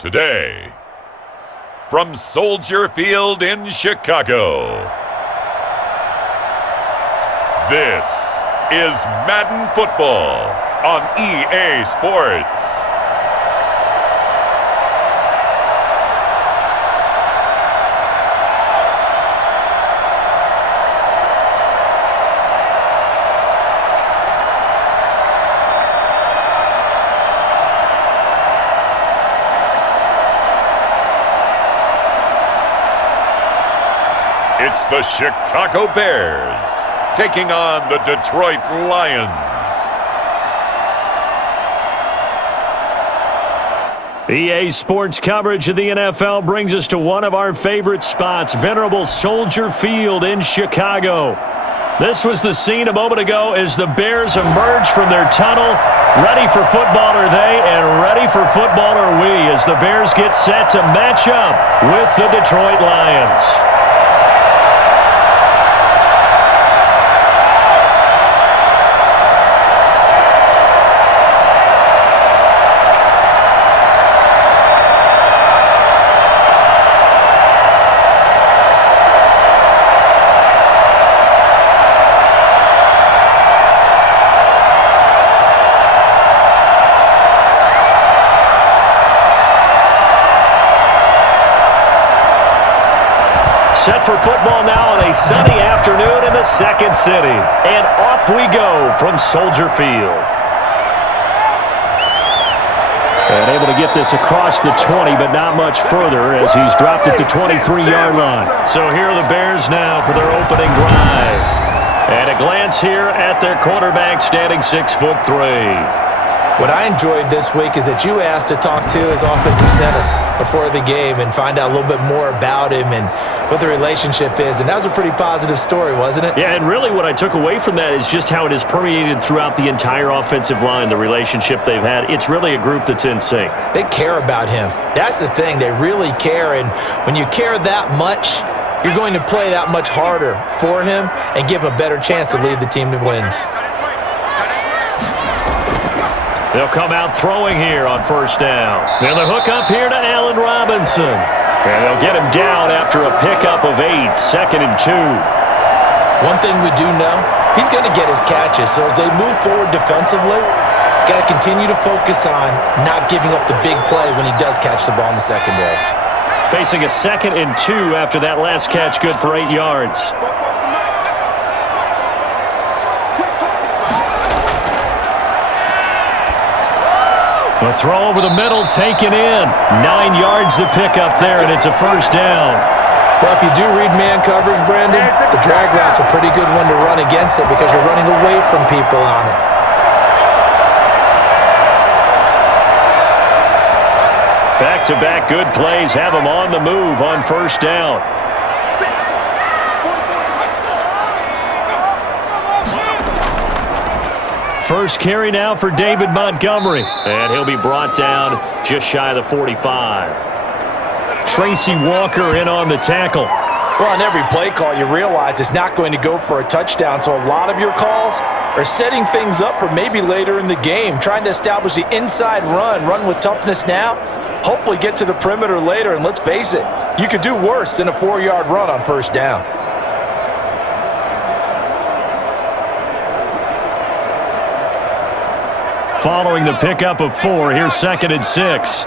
Today, from Soldier Field in Chicago, this is Madden Football on EA Sports. It's the Chicago Bears taking on the Detroit Lions. EA Sports coverage of the NFL brings us to one of our favorite spots, venerable Soldier Field in Chicago. This was the scene a moment ago as the Bears emerge from their tunnel. Ready for football are they, and ready for football are we as the Bears get set to match up with the Detroit Lions. Set for football now on a sunny afternoon in the second city. And off we go from Soldier Field. And able to get this across the 20, but not much further as he's dropped it to 23-yard line. So here are the Bears now for their opening drive. And a glance here at their quarterback standing 6'3". What I enjoyed this week is that you asked to talk to his offensive center before the game and find out a little bit more about him and what the relationship is. And that was a pretty positive story, wasn't it? Yeah, and really what I took away from that is just how it has permeated throughout the entire offensive line, the relationship they've had. It's really a group that's in sync. They care about him. That's the thing. They really care. And when you care that much, you're going to play that much harder for him and give him a better chance to lead the team to wins. They'll come out throwing here on first down. Now the hook up here to Allen Robinson. And they'll get him down after a pickup of 8, 2nd and 2. One thing we do know, he's going to get his catches. So as they move forward defensively, got to continue to focus on not giving up the big play when he does catch the ball in the secondary. Facing a 2nd and 2 after that last catch, good for 8 yards. A throw over the middle, taken in. 9 yards to pick up there, and it's a first down. Well, if you do read man coverage, Brandon, the drag route's a pretty good one to run against it because you're running away from people on it. Back-to-back good plays have them on the move on first down. First carry now for David Montgomery. And he'll be brought down just shy of the 45. Tracy Walker in on the tackle. Well, on every play call, you realize it's not going to go for a touchdown. So a lot of your calls are setting things up for maybe later in the game, trying to establish the inside run with toughness now, hopefully get to the perimeter later. And let's face it, you could do worse than a 4-yard run on first down. Following the pickup of 4, here's 2nd and 6.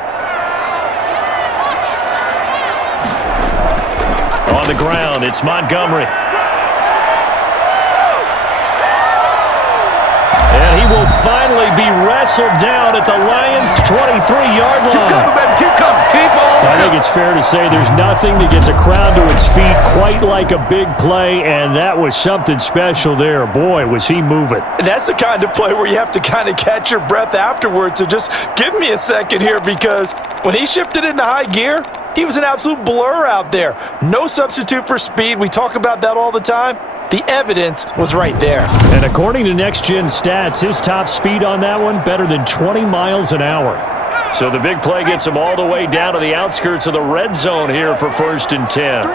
On the ground, it's Montgomery. And he will finally be wrestled down at the Lions' 23-yard line. I think it's fair to say there's nothing that gets a crowd to its feet quite like a big play, and that was something special there. Boy, was he moving. And that's the kind of play where you have to kind of catch your breath afterwards. So just give me a second here, because when he shifted into high gear, he was an absolute blur out there. No substitute for speed. We talk about that all the time. The evidence was right there. And according to Next Gen Stats, his top speed on that one, better than 20 miles an hour. So the big play gets him all the way down to the outskirts of the red zone here for 1st and 10.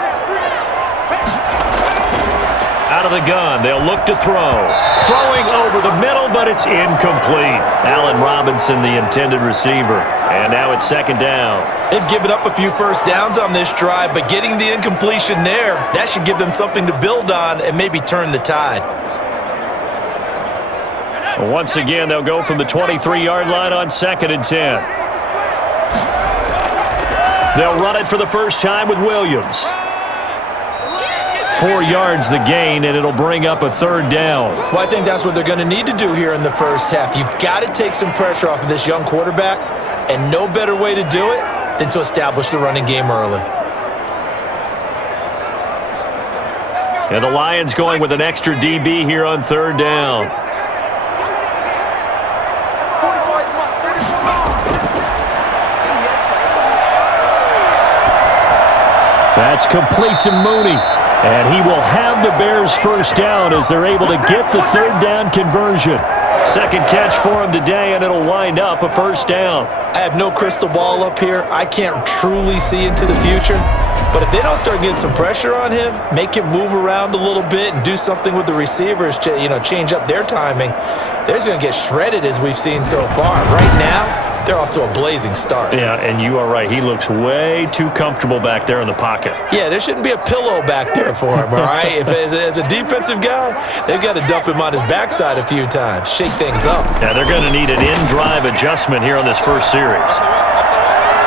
Out of the gun, they'll look to throw. Throwing over the middle, but it's incomplete. Allen Robinson, the intended receiver. And now it's second down. They've given up a few first downs on this drive, but getting the incompletion there, that should give them something to build on and maybe turn the tide. Once again, they'll go from the 23-yard line on 2nd and 10. They'll run it for the first time with Williams. 4 yards the gain, and it'll bring up a third down. Well, I think that's what they're going to need to do here in the first half. You've got to take some pressure off of this young quarterback, and no better way to do it than to establish the running game early. And the Lions going with an extra DB here on third down. That's complete to Mooney. And he will have the Bears first down as they're able to get the third down conversion. Second catch for him today, and it'll wind up a first down. I have no crystal ball up here. I can't truly see into the future. But if they don't start getting some pressure on him, make him move around a little bit and do something with the receivers, change up their timing, they're just going to get shredded as we've seen so far. Right now, they're off to a blazing start. Yeah, and you are right. He looks way too comfortable back there in the pocket. Yeah, there shouldn't be a pillow back there for him, all right? If as a defensive guy, they've got to dump him on his backside a few times, shake things up. Yeah, they're going to need an in-drive adjustment here on this first series.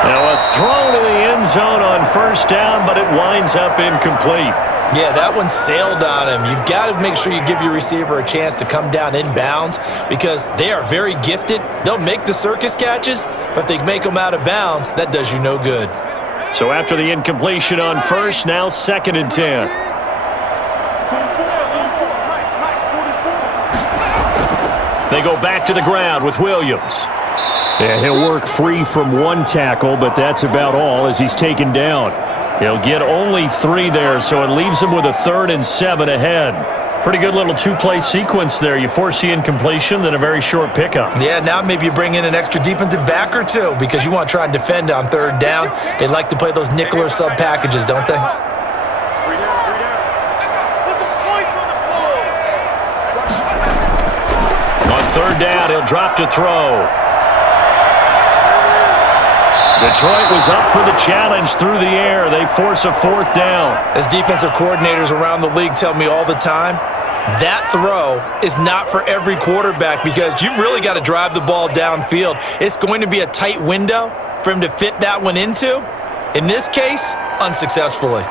Now a throw to the end zone on first down, but it winds up incomplete. Yeah, that one sailed on him. You've got to make sure you give your receiver a chance to come down inbounds because they are very gifted. They'll make the circus catches, but if they make them out of bounds, that does you no good. So after the incompletion on first, now 2nd and 10. They go back to the ground with Williams. And he'll work free from one tackle, but that's about all as he's taken down. He'll get only 3 there, so it leaves him with a 3rd and 7 ahead. Pretty good little 2-play sequence there. You force the incompletion, then a very short pickup. Yeah, now maybe you bring in an extra defensive back or two because you want to try and defend on third down. They like to play those nickel or sub packages, don't they? On third down, he'll drop to throw. Detroit was up for the challenge through the air. They force a 4th down. As defensive coordinators around the league tell me all the time, that throw is not for every quarterback because you've really got to drive the ball downfield. It's going to be a tight window for him to fit that one into. In this case, unsuccessfully.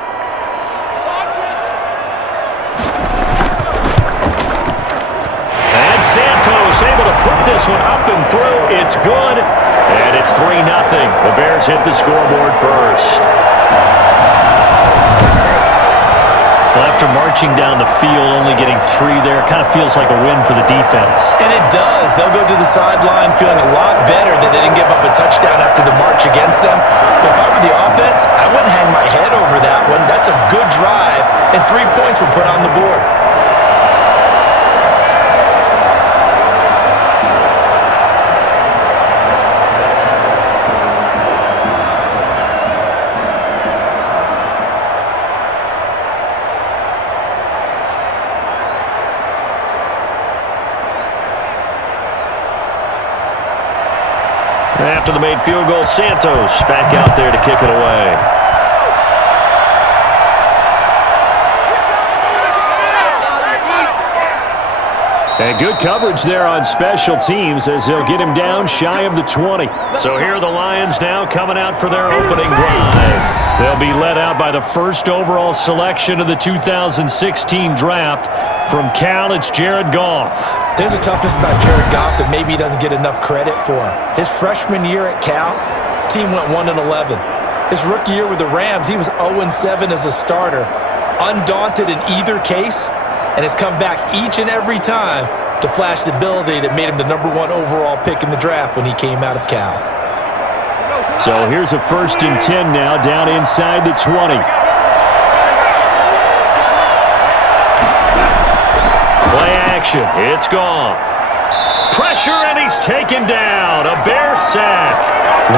And Santos able to put this one up and through. It's good. And it's 3-0. The Bears hit the scoreboard first. Well, after marching down the field, only getting 3 there, kind of feels like a win for the defense. And it does. They'll go to the sideline feeling a lot better that they didn't give up a touchdown after the march against them. But if I were the offense, I wouldn't hang my head over that one. That's a good drive, and 3 points were put on the board. After the made field goal, Santos back out there to kick it away. And good coverage there on special teams as they'll get him down shy of the 20. So here are the Lions now coming out for their opening drive. They'll be led out by the first overall selection of the 2016 draft. From Cal, it's Jared Goff. There's a toughness about Jared Goff that maybe he doesn't get enough credit for. His freshman year at Cal, team went 1-11. His rookie year with the Rams, he was 0-7 as a starter. Undaunted in either case, and has come back each and every time to flash the ability that made him the #1 overall pick in the draft when he came out of Cal. So here's a 1st and 10 now, down inside the 20. Play action. It's Goff. Pressure, and he's taken down. A Bear sack.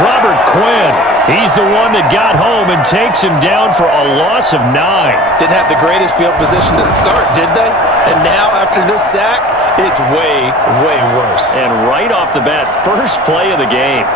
Robert Quinn, he's the one that got home and takes him down for a loss of 9. Didn't have the greatest field position to start, did they? And now, after this sack, it's way, way worse. And right off the bat, first play of the game.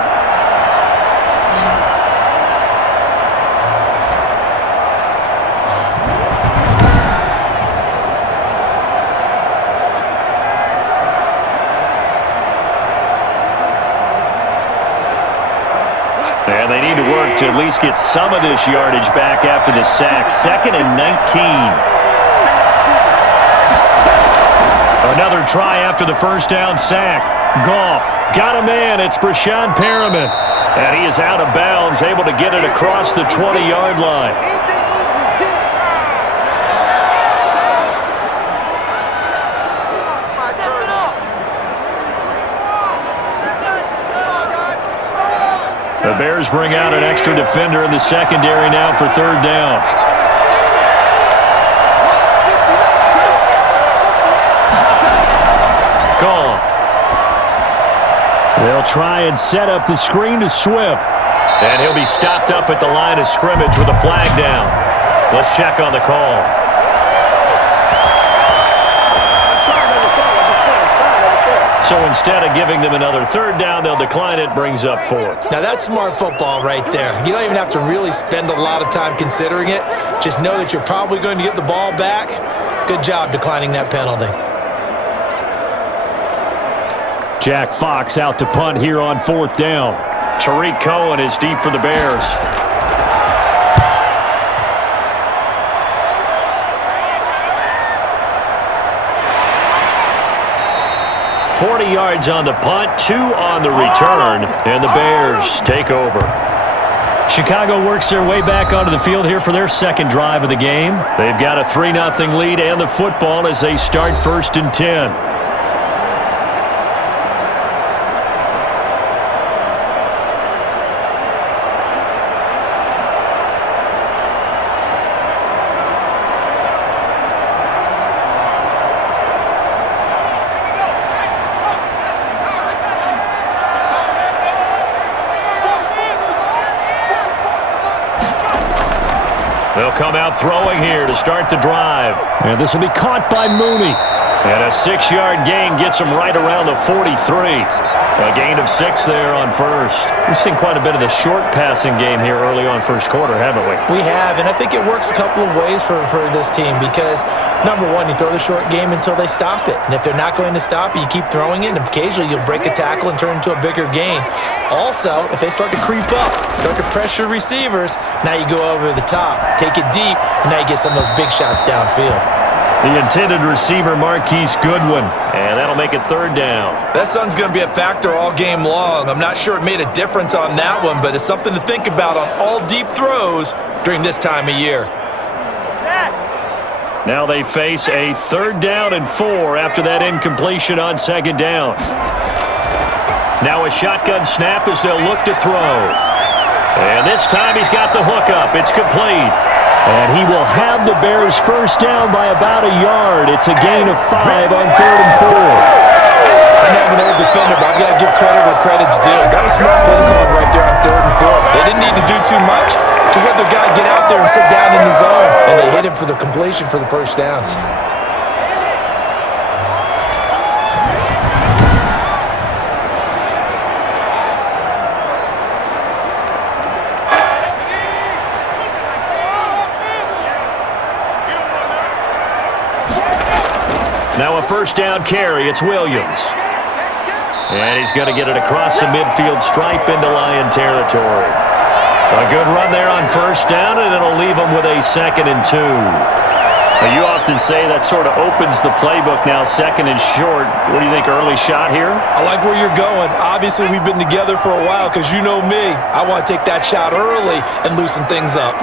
And they need to work to at least get some of this yardage back after the sack. 2nd and 19. Another try after the first down sack. Goff got a man. It's Brashad Perriman. And he is out of bounds, able to get it across the 20-yard line. The Bears bring out an extra defender in the secondary now for 3rd down. Gone. They'll try and set up the screen to Swift. And he'll be stopped up at the line of scrimmage with a flag down. Let's check on the call. So instead of giving them another 3rd down, they'll decline it, brings up 4. Now that's smart football right there. You don't even have to really spend a lot of time considering it. Just know that you're probably going to get the ball back. Good job declining that penalty. Jack Fox out to punt here on 4th down. Tariq Cohen is deep for the Bears. 40 yards on the punt, 2 on the return, and the Bears take over. Chicago works their way back onto the field here for their 2nd drive of the game. They've got a 3-0 lead and the football as they start 1st and 10. They'll come out throwing here to start the drive. And this will be caught by Mooney. And a 6-yard gain gets him right around the 43. A gain of 6 there on 1st. We've seen quite a bit of the short passing game here early on 1st quarter, haven't we? We have, and I think it works a couple of ways for this team because, number one, you throw the short game until they stop it. And if they're not going to stop it, you keep throwing it, and occasionally you'll break a tackle and turn into a bigger gain. Also, if they start to creep up, start to pressure receivers, now you go over the top, take it deep, and now you get some of those big shots downfield. The intended receiver, Marquise Goodwin, and that'll make it 3rd down. That sun's going to be a factor all game long. I'm not sure it made a difference on that one, but it's something to think about on all deep throws during this time of year. Now they face a 3rd down and 4 after that incompletion on 2nd down. Now a shotgun snap as they'll look to throw. And this time he's got the hook up. It's complete. And he will have the Bears 1st down by about a yard. It's a gain of 5 on 3rd and 4. I'm not an old defender, but I've got to give credit where credit's due. That was smart play calling right there on 3rd and 4. They didn't need to do too much. Just let their guy get out there and sit down in the zone. And they hit him for the completion for the 1st down. Now a 1st down carry. It's Williams. And he's going to get it across the midfield stripe into Lion territory. A good run there on 1st down, and it'll leave him with a 2nd and 2. Now, you often say that sort of opens the playbook now, 2nd and short. What do you think, early shot here? I like where you're going. Obviously, we've been together for a while because you know me. I want to take that shot early and loosen things up.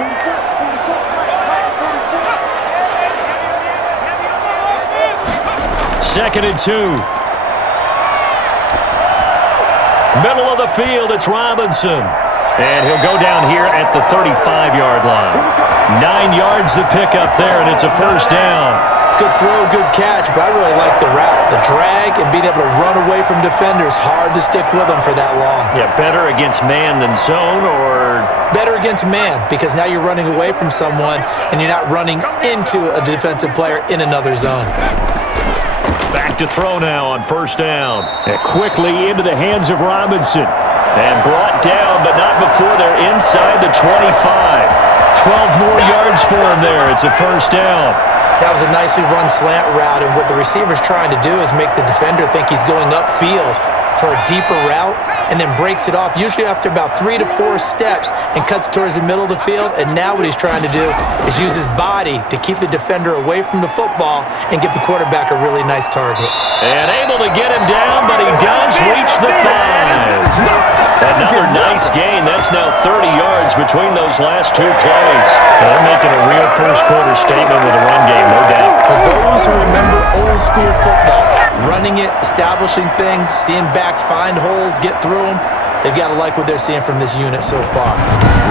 2nd and 2. Middle of the field, it's Robinson. And he'll go down here at the 35-yard line. 9 yards to pick up there, and it's a 1st down. Good throw, good catch, but I really like the route. The drag and being able to run away from defenders, hard to stick with them for that long. Yeah, better against man than zone, or? Better against man, because now you're running away from someone and you're not running into a defensive player in another zone. Back to throw now on first down. And quickly into the hands of Robinson. And brought down, but not before they're inside the 25. 12 more yards for him there. It's a first down. That was a nicely run slant route, and what the receiver's trying to do is make the defender think he's going upfield for a deeper route and then breaks it off, usually after about 3 to 4 steps, and cuts towards the middle of the field. And now what he's trying to do is use his body to keep the defender away from the football and give the quarterback a really nice target. And able to get him down, but he does reach the 5. Another nice gain. That's now 30 yards between those last 2 plays. They're making a real first-quarter statement with a run game, no doubt. For those who remember old-school football, running it, establishing things, seeing backs find holes, get through them, they've got to like what they're seeing from this unit so far.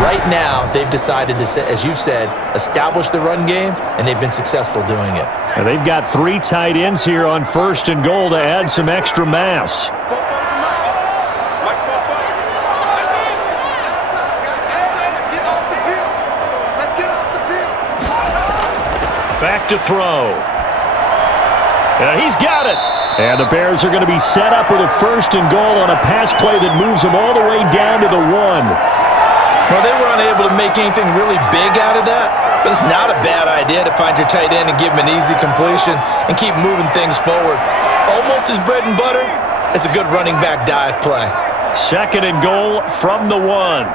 Right now, they've decided to, as you've said, establish the run game, and they've been successful doing it. And they've got 3 tight ends here on first and goal to add some extra mass. Back to throw. And he's got it. And the Bears are going to be set up with a first and goal on a pass play that moves them all the way down to the 1. Well, they were unable to make anything really big out of that, but it's not a bad idea to find your tight end and give him an easy completion and keep moving things forward. Almost his bread and butter. It's a good running back dive play. Second and goal from the 1.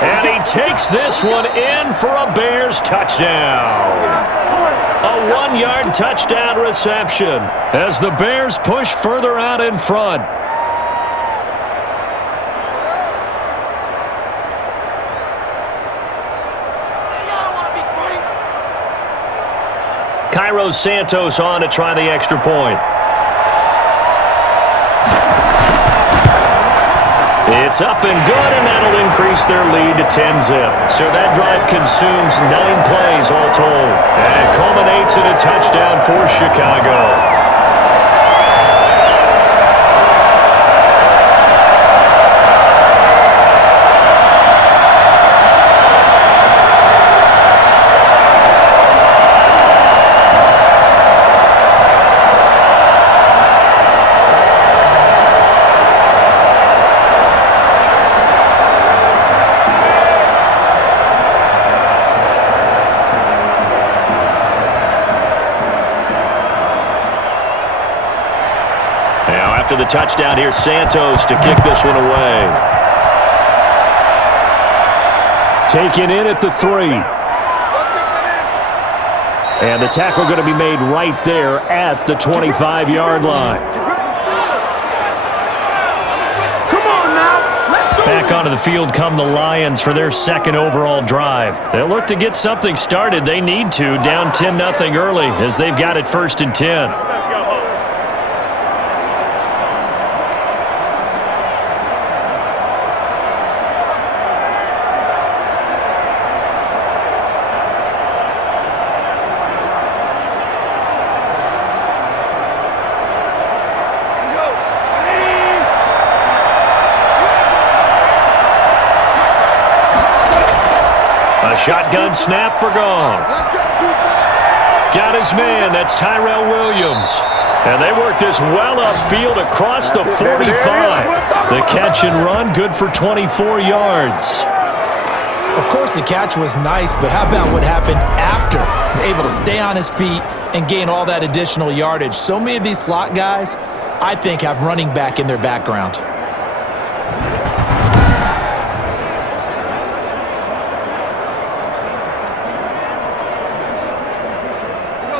And he takes this one in for a Bears touchdown. A 1-yard touchdown reception as the Bears push further out in front. Cairo Santos on to try the extra point. It's up and good, and that'll increase their lead to 10-zip. So that drive consumes 9 plays all told. And it culminates in a touchdown for Chicago. After the touchdown, here's Santos to kick this one away. Taken in at the 3. And the tackle going to be made right there at the 25-yard line. Come on now, let's go. Back onto the field come the Lions for their second overall drive. They'll look to get something started. They need to, down 10-0 early as they've got it first and 10. Shotgun snap for gone. Got his man. That's Tyrell Williams. And they work this well upfield across the 45. The catch and run, good for 24 yards. Of course, the catch was nice, but how about what happened after? Able to stay on his feet and gain all that additional yardage. So many of these slot guys, I think, have running back in their background.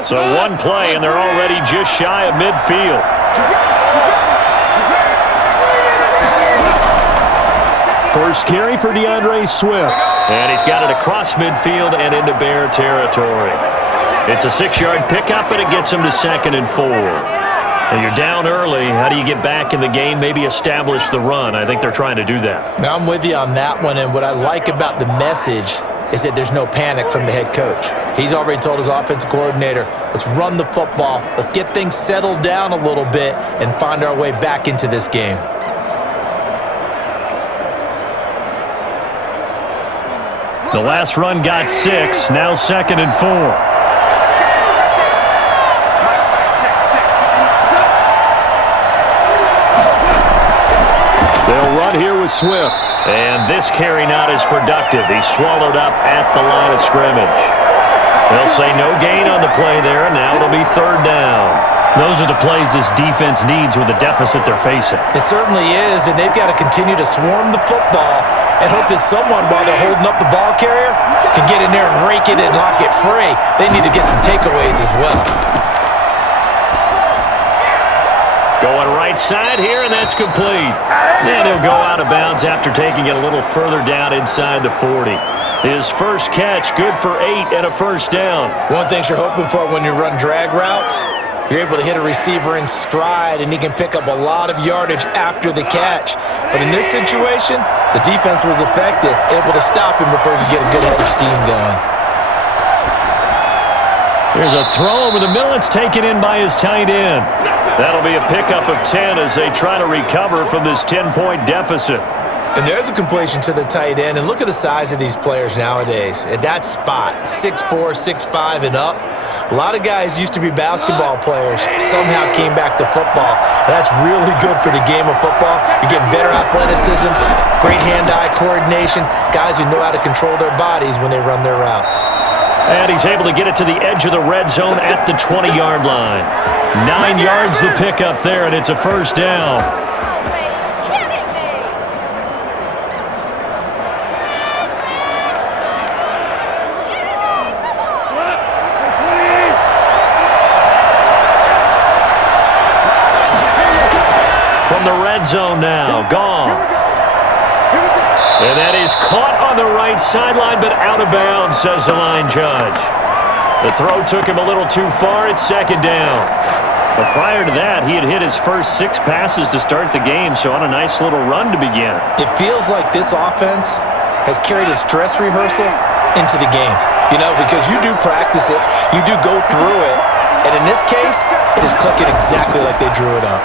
So one play, and they're already just shy of midfield. First carry for DeAndre Swift. And he's got it across midfield and into Bear territory. It's a 6-yard pickup, and it gets him to 2nd and 4. And you're down early. How do you get back in the game, maybe establish the run? I think they're trying to do that. Now, I'm with you on that one, and what I like about the message is that there's no panic from the head coach. He's already told his offensive coordinator, let's run the football, let's get things settled down a little bit and find our way back into this game. The last run got 6, now 2nd and 4. They'll run here with Swift. And this carry not as productive. He's swallowed up at the line of scrimmage. They'll say no gain on the play there, and now it'll be 3rd down. Those are the plays this defense needs with the deficit they're facing. It certainly is, and they've got to continue to swarm the football and hope that someone, while they're holding up the ball carrier, can get in there and rake it and lock it free. They need to get some takeaways as well. Going right side here, and that's complete. And he'll go out of bounds after taking it a little further down inside the 40. His first catch, good for 8 and a 1st down. One thing you're hoping for when you run drag routes, you're able to hit a receiver in stride, and he can pick up a lot of yardage after the catch. But in this situation, the defense was effective, able to stop him before he could get a good head of steam going. Here's a throw over the middle. It's taken in by his tight end. That'll be a pickup of 10 as they try to recover from this 10-point deficit. And there's a completion to the tight end. And look at the size of these players nowadays. At that spot, 6'4", 6'5", and up. A lot of guys used to be basketball players, somehow came back to football. And that's really good for the game of football. You're getting better athleticism, great hand-eye coordination, guys who know how to control their bodies when they run their routes. And he's able to get it to the edge of the red zone at the 20-yard line. 9 yards the pickup there, and it's a 1st down. From the red zone now, Goff. And that is caught on the right sideline, but out of bounds, says the line judge. The throw took him a little too far. It's 2nd down. But prior to that, he had hit his first 6 passes to start the game, so on a nice little run to begin. It feels like this offense has carried its dress rehearsal into the game. You know, because you do practice it, you do go through it, and in this case, it is clicking exactly like they drew it up.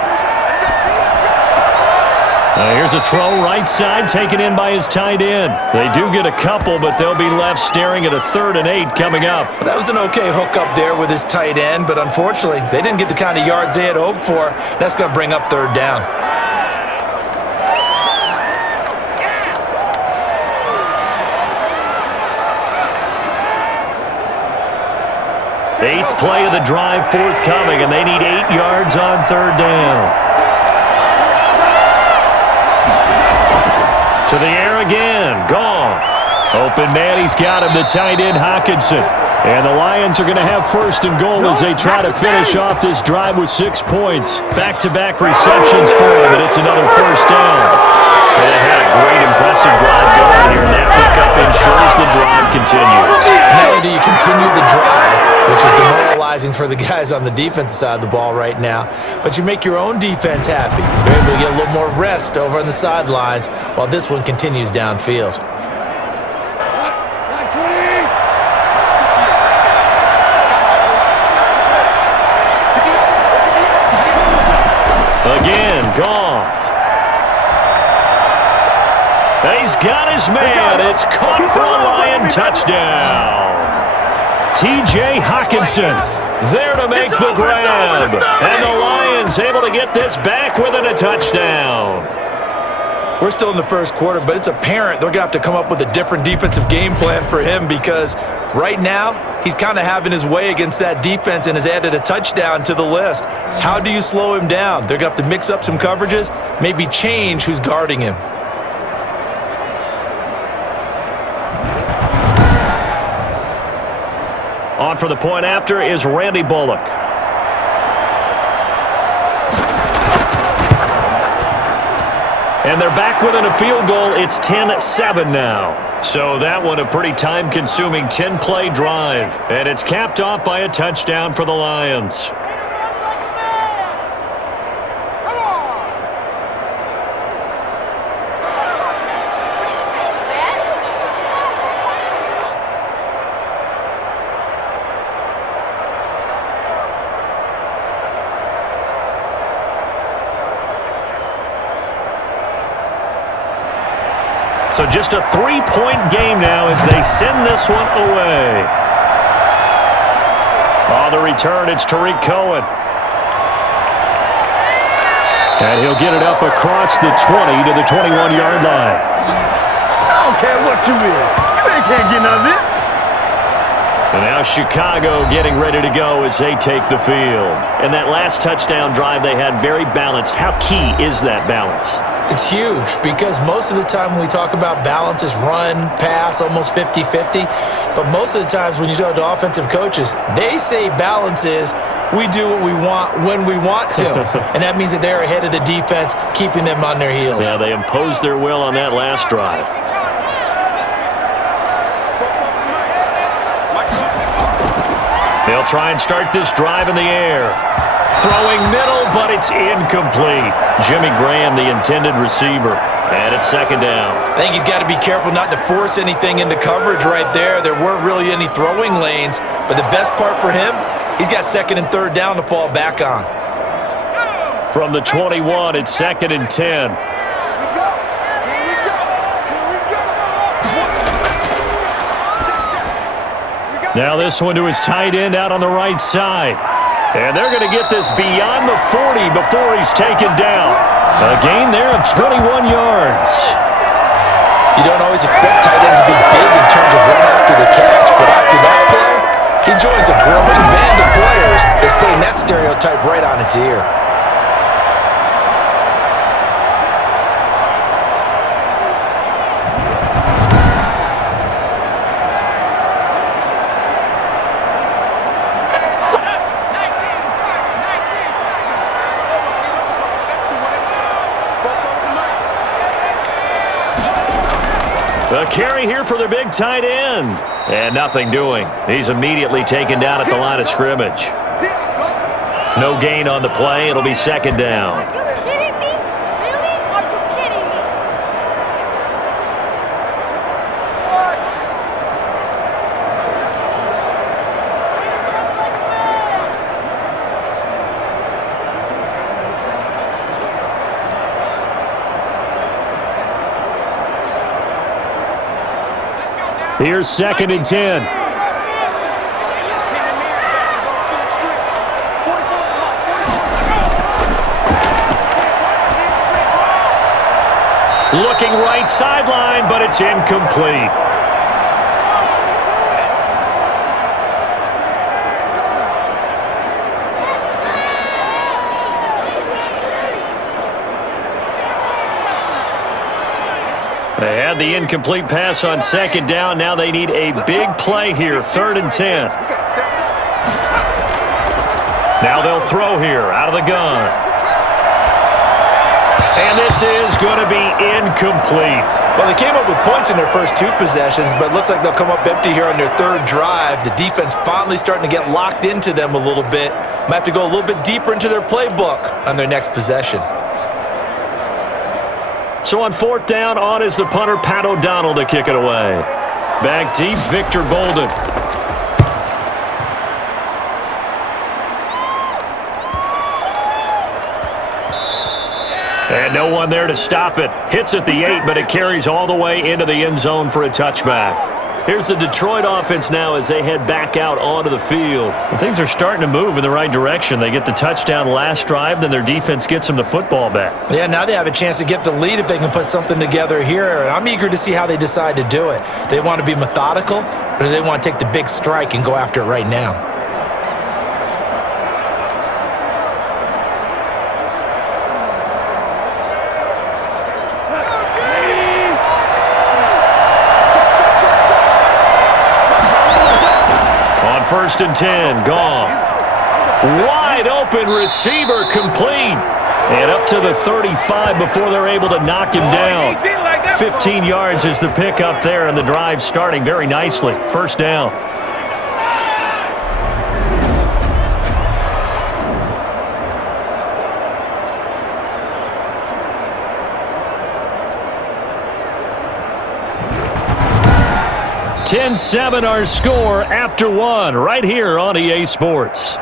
Here's a throw right side taken in by his tight end. They do get a couple, but they'll be left staring at a 3rd and 8 coming up. That was an okay hook up there with his tight end, but unfortunately, they didn't get the kind of yards they had hoped for. That's going to bring up 3rd down. Eighth play of the drive forthcoming, and they need 8 yards on 3rd down. To the air again, Goff. Open man, he's got him, the tight end Hockenson. And the Lions are going to have 1st and goal as they try to finish off this drive with 6 points. Back-to-back receptions for him, and it's another 1st down. And they had a great, impressive drive going here, and that pickup ensures the drive continues. Not only do you continue the drive, which is demoralizing for the guys on the defensive side of the ball right now, but you make your own defense happy. They're able to get a little more rest over on the sidelines while this one continues downfield. Again, Goff. He's got his man. It's caught for a Lion touchdown. T.J. Hockenson there to make the grab. And the Lions able to get this back within a touchdown. We're still in the first quarter, but it's apparent they're going to have to come up with a different defensive game plan for him because right now he's kind of having his way against that defense and has added a touchdown to the list. How do you slow him down? They're going to have to mix up some coverages, maybe change who's guarding him. On for the point after is Randy Bullock. And they're back within a field goal. It's 10-7 now. So that one a pretty time-consuming 10-play drive. And it's capped off by a touchdown for the Lions. So just a 3-point game now as they send this one away. On the return, it's Tariq Cohen. And he'll get it up across the 20 to the 21-yard line. I don't care what you is. You ain't can't get none of this. And now Chicago getting ready to go as they take the field. And that last touchdown drive they had very balanced. How key is that balance? It's huge because most of the time when we talk about balance is run, pass, almost 50-50. But most of the times when you talk to offensive coaches, they say balance is we do what we want when we want to. And that means that they're ahead of the defense, keeping them on their heels. Yeah, they imposed their will on that last drive. They'll try and start this drive in the air. Throwing middle, but it's incomplete. Jimmy Graham, the intended receiver. And it's second down. I think he's got to be careful not to force anything into coverage right there. There weren't really any throwing lanes. But the best part for him, he's got second and third down to fall back on. From the 21, it's second and 10. Now this one to his tight end out on the right side. And they're going to get this beyond the 40 before he's taken down. A gain there of 21 yards. You don't always expect tight ends to be big in terms of run after the catch, but after that play, he joins a growing band of players that's putting that stereotype right on its ear. A carry here for their big tight end. And nothing doing. He's immediately taken down at the line of scrimmage. No gain on the play. It'll be second down. Are you kidding me? Really? Are you kidding me? Here's second and 10. Looking right sideline, but it's incomplete. They had the incomplete pass on second down. Now they need a big play here, third and 10. Now they'll throw here out of the gun. And this is going to be incomplete. Well, they came up with points in their first two possessions, but it looks like they'll come up empty here on their third drive. The defense finally starting to get locked into them a little bit. Might have to go a little bit deeper into their playbook on their next possession. So on fourth down, on is the punter, Pat O'Donnell, to kick it away. Back deep, Victor Bolden. And no one there to stop it. Hits at the 8, but it carries all the way into the end zone for a touchback. Here's the Detroit offense now as they head back out onto the field. Well, things are starting to move in the right direction. They get the touchdown last drive, then their defense gets them the football back. Yeah, now they have a chance to get the lead if they can put something together here. And I'm eager to see how they decide to do it. Do they want to be methodical, or do they want to take the big strike and go after it right now? First and 10, Goff. Wide open receiver, complete. And up to the 35 before they're able to knock him down. 15 yards is the pickup there, and the drive starting very nicely. First down. (10-7) our score after one, right here on EA Sports.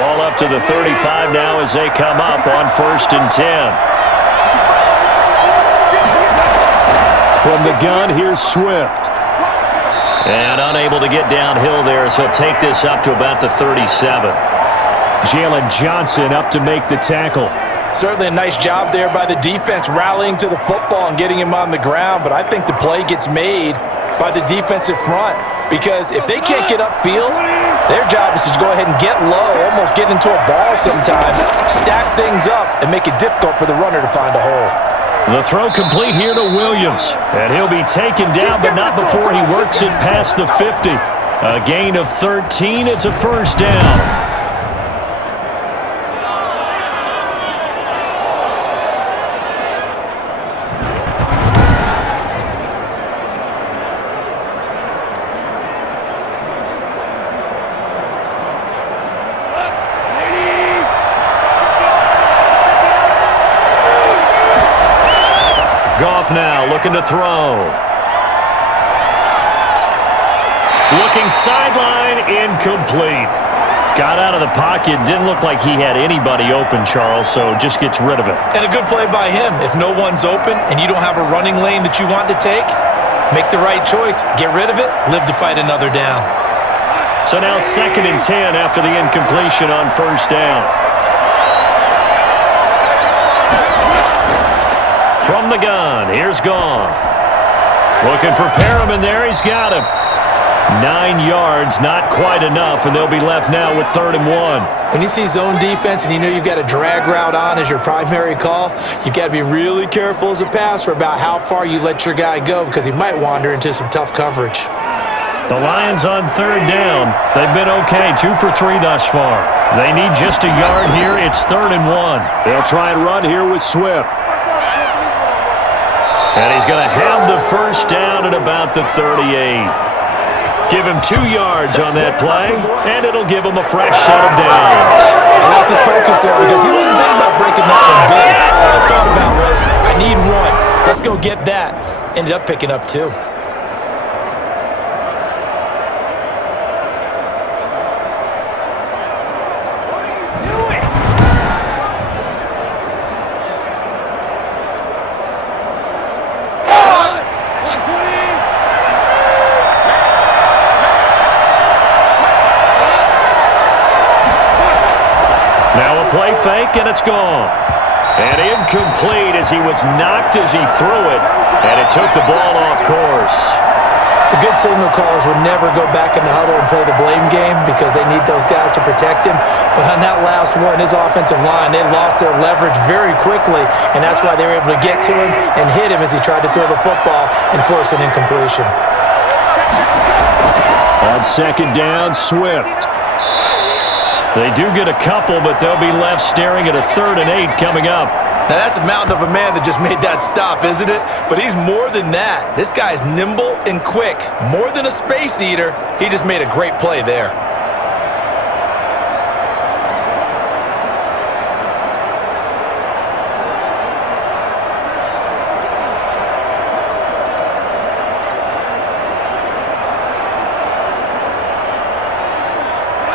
Ball up to the 35 now as they come up on 1st and 10. From the gun, here's Swift. And unable to get downhill there, so he'll take this up to about the 37. Jalen Johnson up to make the tackle. Certainly a nice job there by the defense rallying to the football and getting him on the ground, but I think the play gets made by the defensive front because if they can't get upfield, their job is to go ahead and get low, almost get into a ball sometimes, stack things up, and make it difficult for the runner to find a hole. The throw complete here to Williams, and he'll be taken down, but not before he works it past the 50. A gain of 13, it's a 1st down. Goff now looking to throw. Looking sideline, incomplete. Got out of the pocket, didn't look like he had anybody open, Charles, so just gets rid of it. And a good play by him. If no one's open and you don't have a running lane that you want to take, make the right choice, get rid of it, live to fight another down. So now 2nd and 10 after the incompletion on 1st down. From the gun, here's Goff. Looking for Perriman there, he's got him. 9 yards, not quite enough, and they'll be left now with 3rd and 1. When you see zone defense and you know you've got a drag route on as your primary call, you've got to be really careful as a passer about how far you let your guy go because he might wander into some tough coverage. The Lions on 3rd down. They've been okay, 2 for 3 thus far. They need just a yard here. It's 3rd and 1. They'll try and run here with Swift. And he's going to have the 1st down at about the 38. Give him 2 yards on that play, and it'll give him a fresh set of downs. I like his focus there because he wasn't thinking about breaking that one big. All I thought about was, I need 1. Let's go get that. Ended up picking up 2. Play fake, and it's Goff. And incomplete as he was knocked as he threw it, and it took the ball off course. The good signal callers would never go back in the huddle and play the blame game because they need those guys to protect him. But on that last one, his offensive line, they lost their leverage very quickly, and that's why they were able to get to him and hit him as he tried to throw the football and force an incompletion. On 2nd down, Swift. They do get a couple, but they'll be left staring at a 3rd and 8 coming up. Now, that's a mountain of a man that just made that stop, isn't it? But he's more than that. This guy's nimble and quick. More than a space eater, he just made a great play there.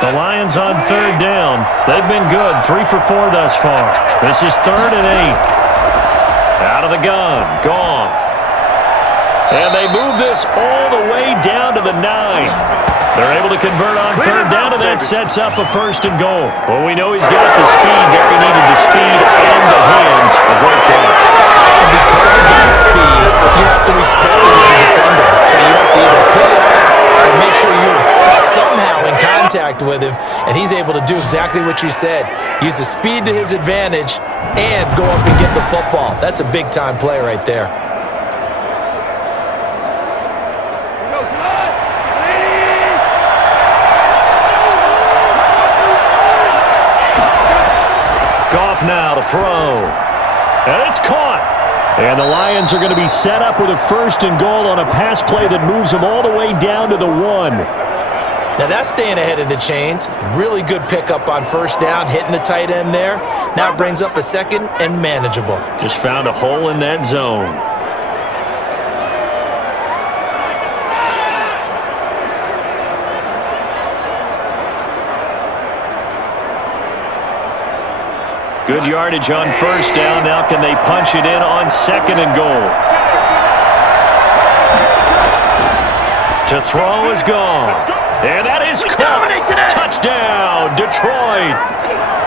The Lions on 3rd down. They've been good, 3 for 4 thus far. This is 3rd and 8. Out of the gun, Goff. And they move this all the way down to the 9. They're able to convert on 3rd down, and that sets up a 1st and goal. Well, we know he's got the speed. Gary needed the speed and the hands. A great catch. And because of that speed, you have to respect him as a defender. So you have to either put it off or make sure you're somehow in contact with him, and he's able to do exactly what you said. Use the speed to his advantage and go up and get the football. That's a big-time play right there. Goff now to throw. And it's caught. And the Lions are going to be set up with a 1st and goal on a pass play that moves them all the way down to the 1. Now that's staying ahead of the chains. Really good pickup on 1st down, hitting the tight end there. Now it brings up a 2nd and manageable. Just found a hole in that zone. Good yardage on first down. Now can they punch it in on second and goal? To throw is gone. And that is caught. Touchdown, Detroit.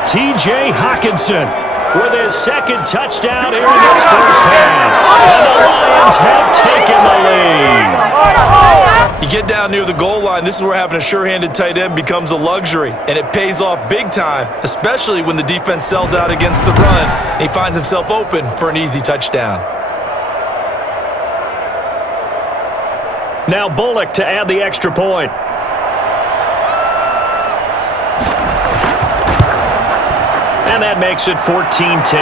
T.J. Hockenson with his second touchdown here in this first half. And the Lions have taken the lead. You get down near the goal line, this is where having a sure-handed tight end becomes a luxury, and it pays off big time, especially when the defense sells out against the run, and he finds himself open for an easy touchdown. Now Bullock to add the extra point. And that makes it 14-10.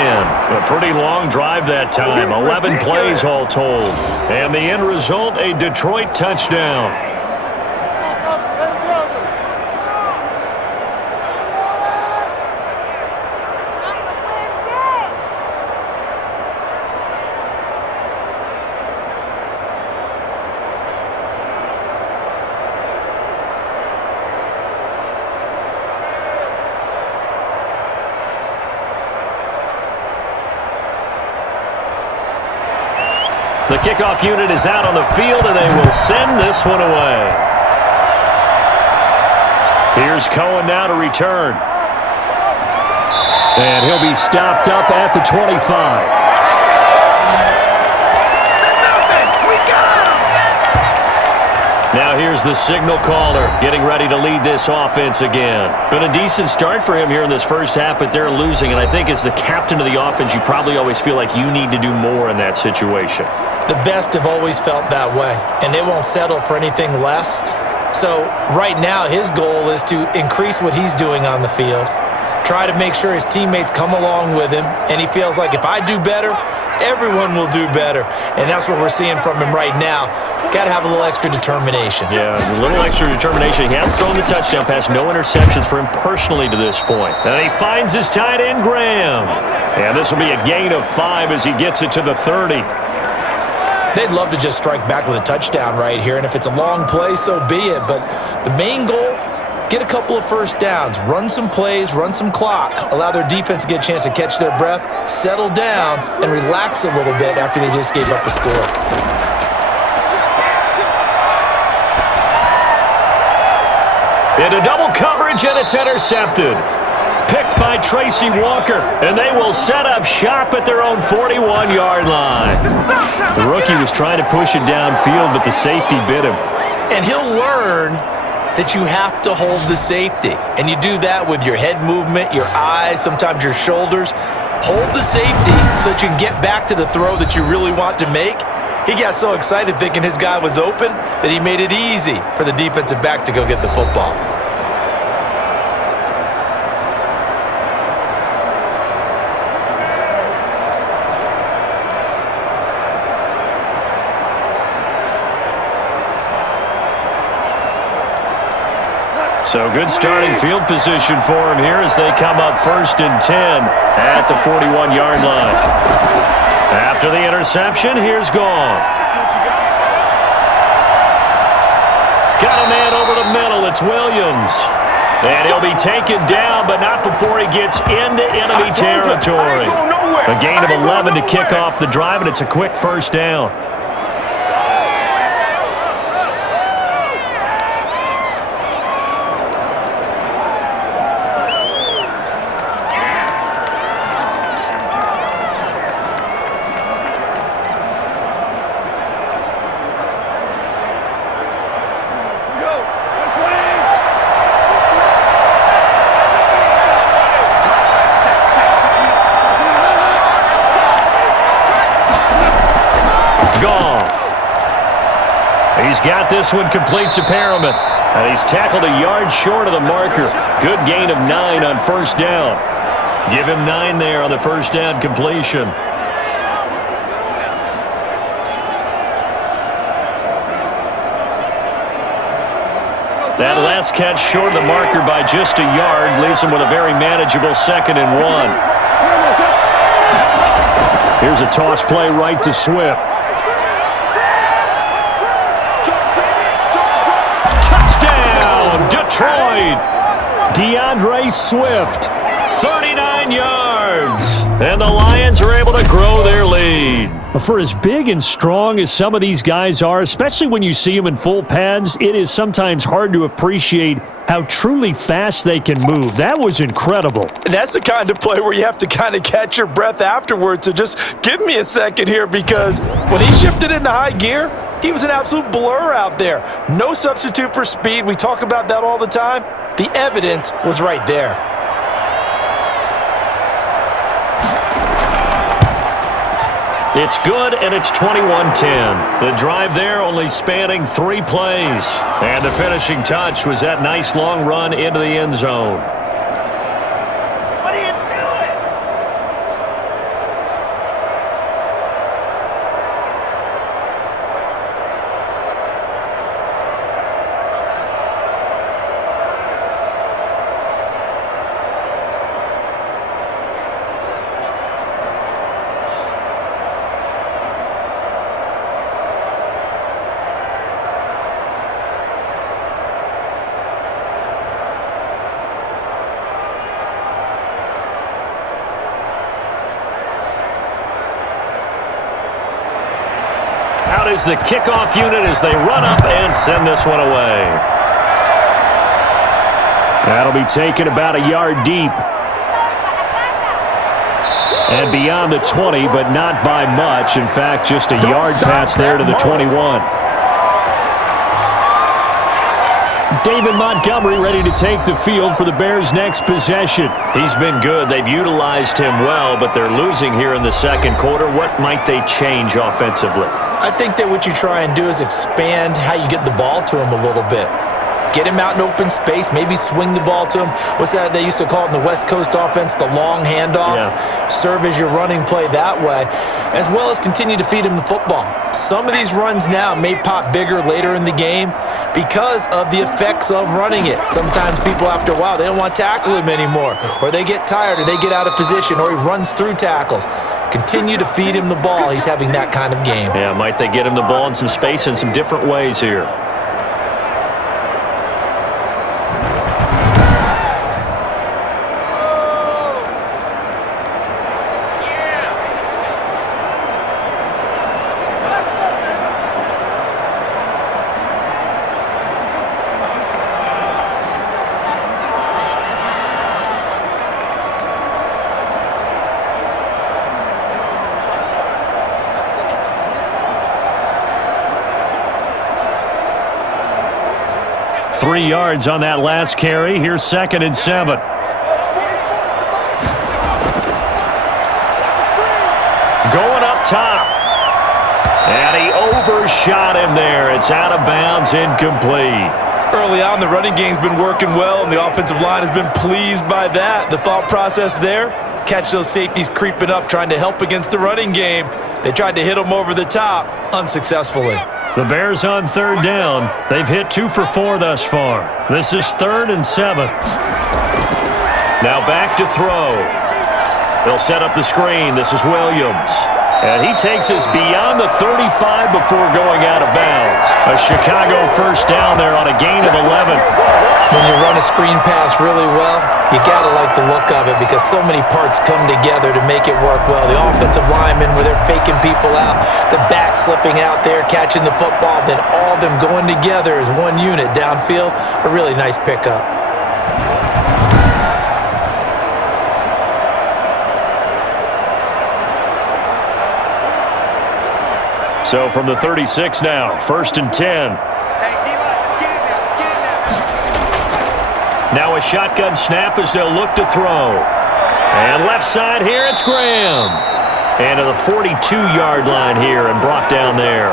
A pretty long drive that time. 11 plays all told. And the end result, a Detroit touchdown. The kickoff unit is out on the field, and they will send this one away. Here's Cohen now to return. And he'll be stopped up at the 25. Now here's the signal caller getting ready to lead this offense again. Been a decent start for him here in this first half, but they're losing. And I think as the captain of the offense, you probably always feel like you need to do more in that situation. The best have always felt that way, and they won't settle for anything less. So right now his goal is to increase what he's doing on the field, try to make sure his teammates come along with him, and he feels like if I do better, everyone will do better. And that's what we're seeing from him right now. Got to have a little extra determination. Yeah, a little extra determination. He has thrown the touchdown pass. No interceptions for him personally to this point. And he finds his tight end, Graham. And this will be a gain of 5 as he gets it to the 30. They'd love to just strike back with a touchdown right here, and if it's a long play, so be it. But the main goal, get a couple of first downs, run some plays, run some clock, allow their defense to get a chance to catch their breath, settle down, and relax a little bit after they just gave up a score. Into double coverage, and it's intercepted. Picked by Tracy Walker, and they will set up shop at their own 41-yard line. The rookie was trying to push it downfield, but the safety bit him. And he'll learn that you have to hold the safety. And you do that with your head movement, your eyes, sometimes your shoulders. Hold the safety so that you can get back to the throw that you really want to make. He got so excited thinking his guy was open that he made it easy for the defensive back to go get the football. So good starting field position for him here as they come up 1st and 10 at the 41-yard line. After the interception, here's Goff. Got a man over the middle. It's Williams. And he'll be taken down, but not before he gets into enemy territory. A gain of 11 to kick off the drive, and it's a quick first down. He's got this one complete to Perriman. And he's tackled a yard short of the marker. Good gain of 9 on first down. Give him 9 there on the first down completion. That last catch short of the marker by just a yard leaves him with a very manageable 2nd and 1. Here's a toss play right to Swift. Touchdown, Detroit! DeAndre Swift 39 yards. And the Lions are able to grow their lead. For as big and strong as some of these guys are, especially when you see them in full pads, it is sometimes hard to appreciate how truly fast they can move. That was incredible. And that's the kind of play where you have to kind of catch your breath afterwards. So just give me a second here, because when he shifted into high gear, he was an absolute blur out there. No substitute for speed. We talk about that all the time. The evidence was right there. It's good, and it's 21-10. The drive there only spanning 3 plays. And the finishing touch was that nice long run into the end zone. What are you doing? Out is the kickoff unit as they run up and send this one away. That'll be taken about a yard deep. And beyond the 20, but not by much. In fact, just a yard pass there to the 21. David Montgomery ready to take the field for the Bears' next possession. He's been good. They've utilized him well, but they're losing here in the second quarter. What might they change offensively? I think that what you try and do is expand how you get the ball to him a little bit. Get him out in open space, maybe swing the ball to him. What's that they used to call it in the West Coast offense, the long handoff? Yeah. Serve as your running play that way, as well as continue to feed him the football. Some of these runs now may pop bigger later in the game because of the effects of running it. Sometimes people, after a while, they don't want to tackle him anymore, or they get tired, or they get out of position, or he runs through tackles. Continue to feed him the ball. He's having that kind of game. Yeah, might they get him the ball in some space in some different ways here. Three yards on that last carry. Here's 2nd and 7. Going up top. And he overshot him there. It's out of bounds, incomplete. Early on, the running game's been working well, and the offensive line has been pleased by that. The thought process there, catch those safeties creeping up, trying to help against the running game. They tried to hit them over the top, unsuccessfully. The Bears on 3rd down. They've hit 2 for 4 thus far. This is 3rd and 7. Now back to throw. They'll set up the screen. This is Williams. And he takes us beyond the 35 before going out of bounds. A Chicago first down there on a gain of 11. When you run a screen pass really well, you got to like the look of it because so many parts come together to make it work well. The offensive linemen, where they're faking people out, the back slipping out there, catching the football, then all of them going together as one unit downfield. A really nice pickup. So from the 36 now, 1st and 10. Now a shotgun snap as they'll look to throw. And left side here, it's Graham. And to the 42-yard line here and brought down there.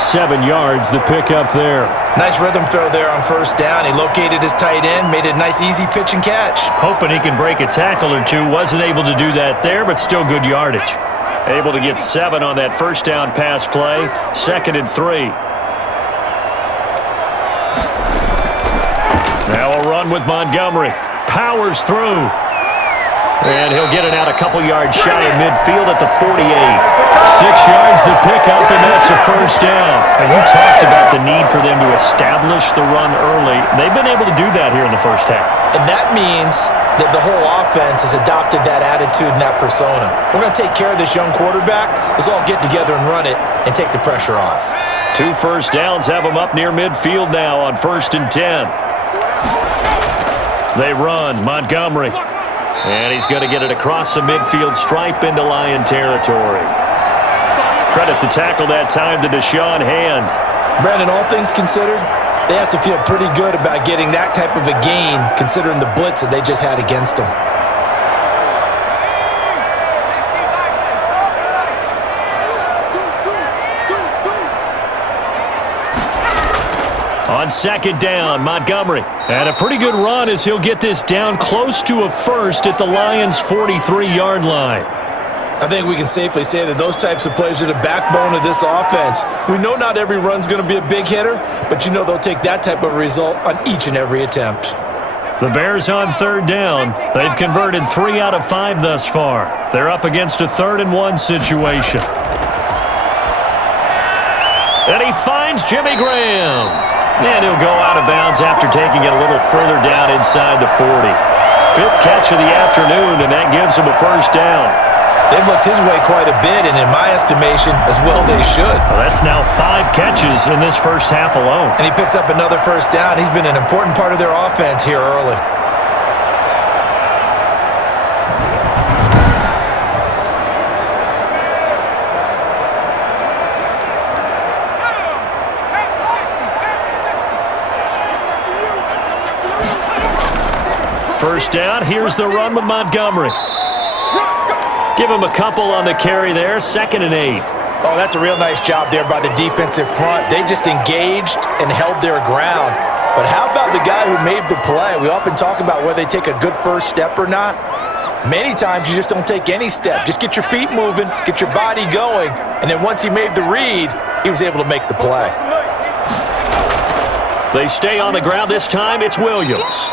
7 yards, the pickup there. Nice rhythm throw there on 1st down. He located his tight end, made a nice easy pitch and catch. Hoping he can break a tackle or two. Wasn't able to do that there, but still good yardage. Able to get 7 on that 1st down pass play. 2nd and 3. Now a run with Montgomery. Powers through. And he'll get it out a couple yards shy of midfield at the 48. 6 yards the pickup, and that's a first down. And you talked about the need for them to establish the run early. They've been able to do that here in the first half. And that means that the whole offense has adopted that attitude and that persona. We're going to take care of this young quarterback. Let's all get together and run it and take the pressure off. 2 first downs have them up near midfield now on 1st and 10. They run. Montgomery. And he's going to get it across the midfield stripe into Lion territory. Credit the tackle that time to Deshaun Hand. Brandon, all things considered, they have to feel pretty good about getting that type of a gain considering the blitz that they just had against them. On 2nd down, Montgomery. And a pretty good run as he'll get this down close to a first at the Lions' 43-yard line. I think we can safely say that those types of plays are the backbone of this offense. We know not every run's going to be a big hitter, but you know they'll take that type of result on each and every attempt. The Bears on 3rd down. They've converted 3 out of 5 thus far. They're up against a 3rd and 1 situation. And he finds Jimmy Graham. And he'll go out of bounds after taking it a little further down inside the 40. 5th catch of the afternoon, and that gives him a first down. They've looked his way quite a bit, and in my estimation, as well they should. Well, that's now 5 catches in this first half alone. And he picks up another first down. He's been an important part of their offense here early. First down, here's the run with Montgomery. Give him a couple on the carry there, 2nd and 8. Oh, that's a real nice job there by the defensive front. They just engaged and held their ground. But how about the guy who made the play? We often talk about whether they take a good first step or not. Many times you just don't take any step. Just get your feet moving, get your body going, and then once he made the read, he was able to make the play. They stay on the ground this time. It's Williams.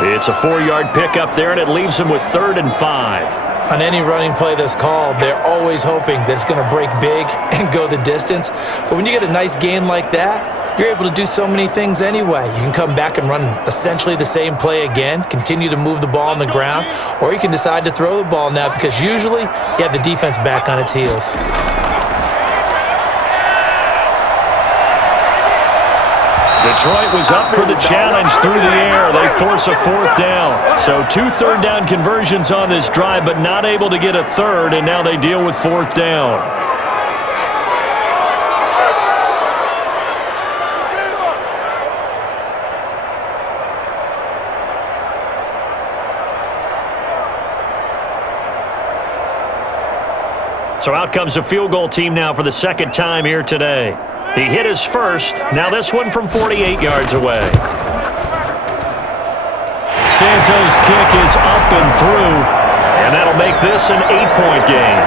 It's a 4-yard pickup there, and it leaves them with 3rd and 5. On any running play that's called, they're always hoping that it's going to break big and go the distance. But when you get a nice gain like that, you're able to do so many things anyway. You can come back and run essentially the same play again, continue to move the ball on the ground, or you can decide to throw the ball now because usually you have the defense back on its heels. Detroit was up for the challenge through the air. They force a 4th down. So 2 third-down conversions on this drive, but not able to get a 3rd, and now they deal with 4th down. So out comes a field goal team now for the 2nd time here today. He hit his first. Now this one from 48 yards away. Santos' kick is up and through, and that'll make this an 8-point game.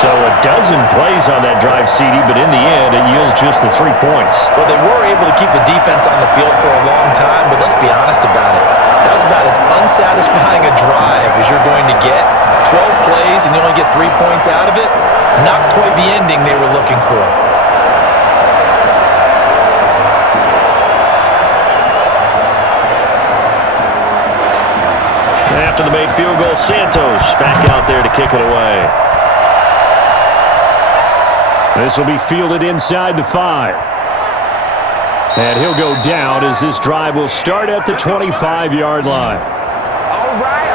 So a dozen plays on that drive, CD, but in the end, it yields just the 3 points. Well, they were able to keep the defense on the field for a long time, but let's be honest about it. That was about as unsatisfying a drive as you're going to get. 12 plays and you only get 3 points out of it. Not quite the ending they were looking for. After the made field goal, Santos back out there to kick it away. This will be fielded inside the 5. And he'll go down as this drive will start at the 25-yard line. All right.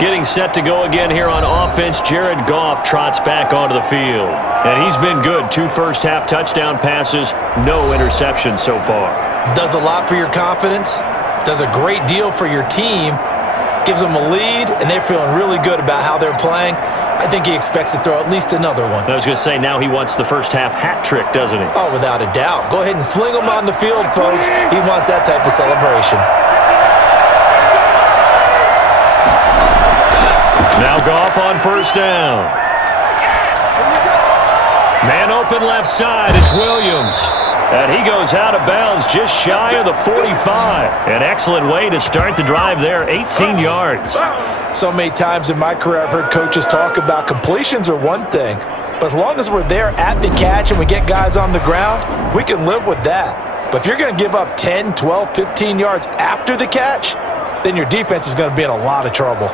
Getting set to go again here on offense, Jared Goff trots back onto the field. And he's been good. 2 first-half touchdown passes, no interceptions so far. Does a lot for your confidence. Does a great deal for your team. Gives them a lead, and they're feeling really good about how they're playing. I think he expects to throw at least another one. I was going to say, now he wants the first-half hat trick, doesn't he? Oh, without a doubt. Go ahead and fling him on the field, folks. He wants that type of celebration. Now Goff on first down. Man open left side. It's Williams. And he goes out of bounds just shy of the 45. An excellent way to start the drive there, 18 yards. So many times in my career I've heard coaches talk about completions are one thing, but as long as we're there at the catch and we get guys on the ground, we can live with that. But if you're going to give up 10, 12, 15 yards after the catch, then your defense is going to be in a lot of trouble.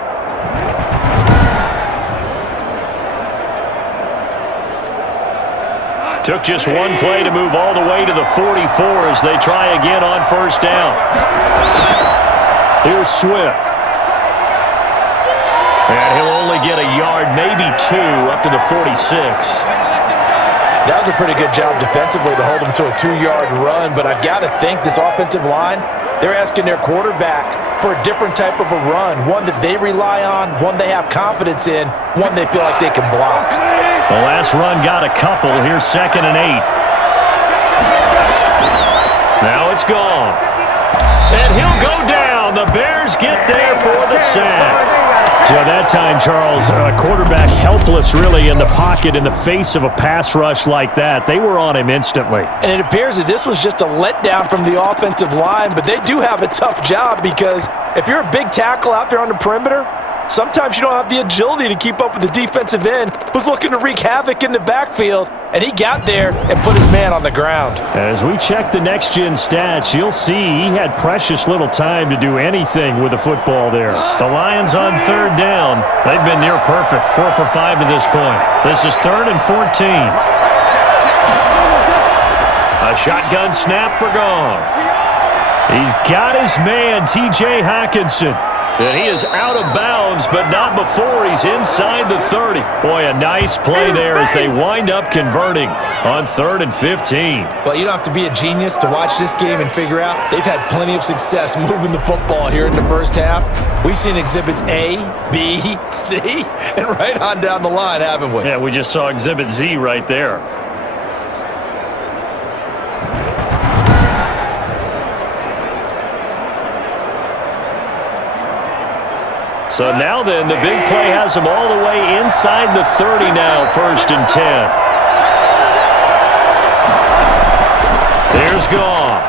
Took just one play to move all the way to the 44 as they try again on first down. Here's Swift. And he'll only get a yard, maybe two, up to the 46. That was a pretty good job defensively to hold him to a 2-yard run, but I've got to think this offensive line, they're asking their quarterback for a different type of a run, one that they rely on, one they have confidence in, one they feel like they can block. The last run got a couple. Here's 2nd and 8. Now it's gone. And he'll go down. The Bears get there for the sack. So that time, Charles, a quarterback helpless really in the pocket in the face of a pass rush like that. They were on him instantly. And it appears that this was just a letdown from the offensive line, but they do have a tough job because if you're a big tackle out there on the perimeter, sometimes you don't have the agility to keep up with the defensive end who's looking to wreak havoc in the backfield, and he got there and put his man on the ground. As we check the next-gen stats, you'll see he had precious little time to do anything with the football there. The Lions on third down. They've been near perfect, 4 for 5 to this point. This is 3rd and 14. A shotgun snap for Goff. He's got his man, T.J. Hockenson. And he is out of bounds, but not before he's inside the 30. Boy, a nice play there as they wind up converting on 3rd and 15. Well, you don't have to be a genius to watch this game and figure out they've had plenty of success moving the football here in the first half. We've seen exhibits A, B, C, and right on down the line, haven't we? Yeah, we just saw exhibit Z right there. So now then, the big play has him all the way inside the 30 now, 1st and 10. There's Goff.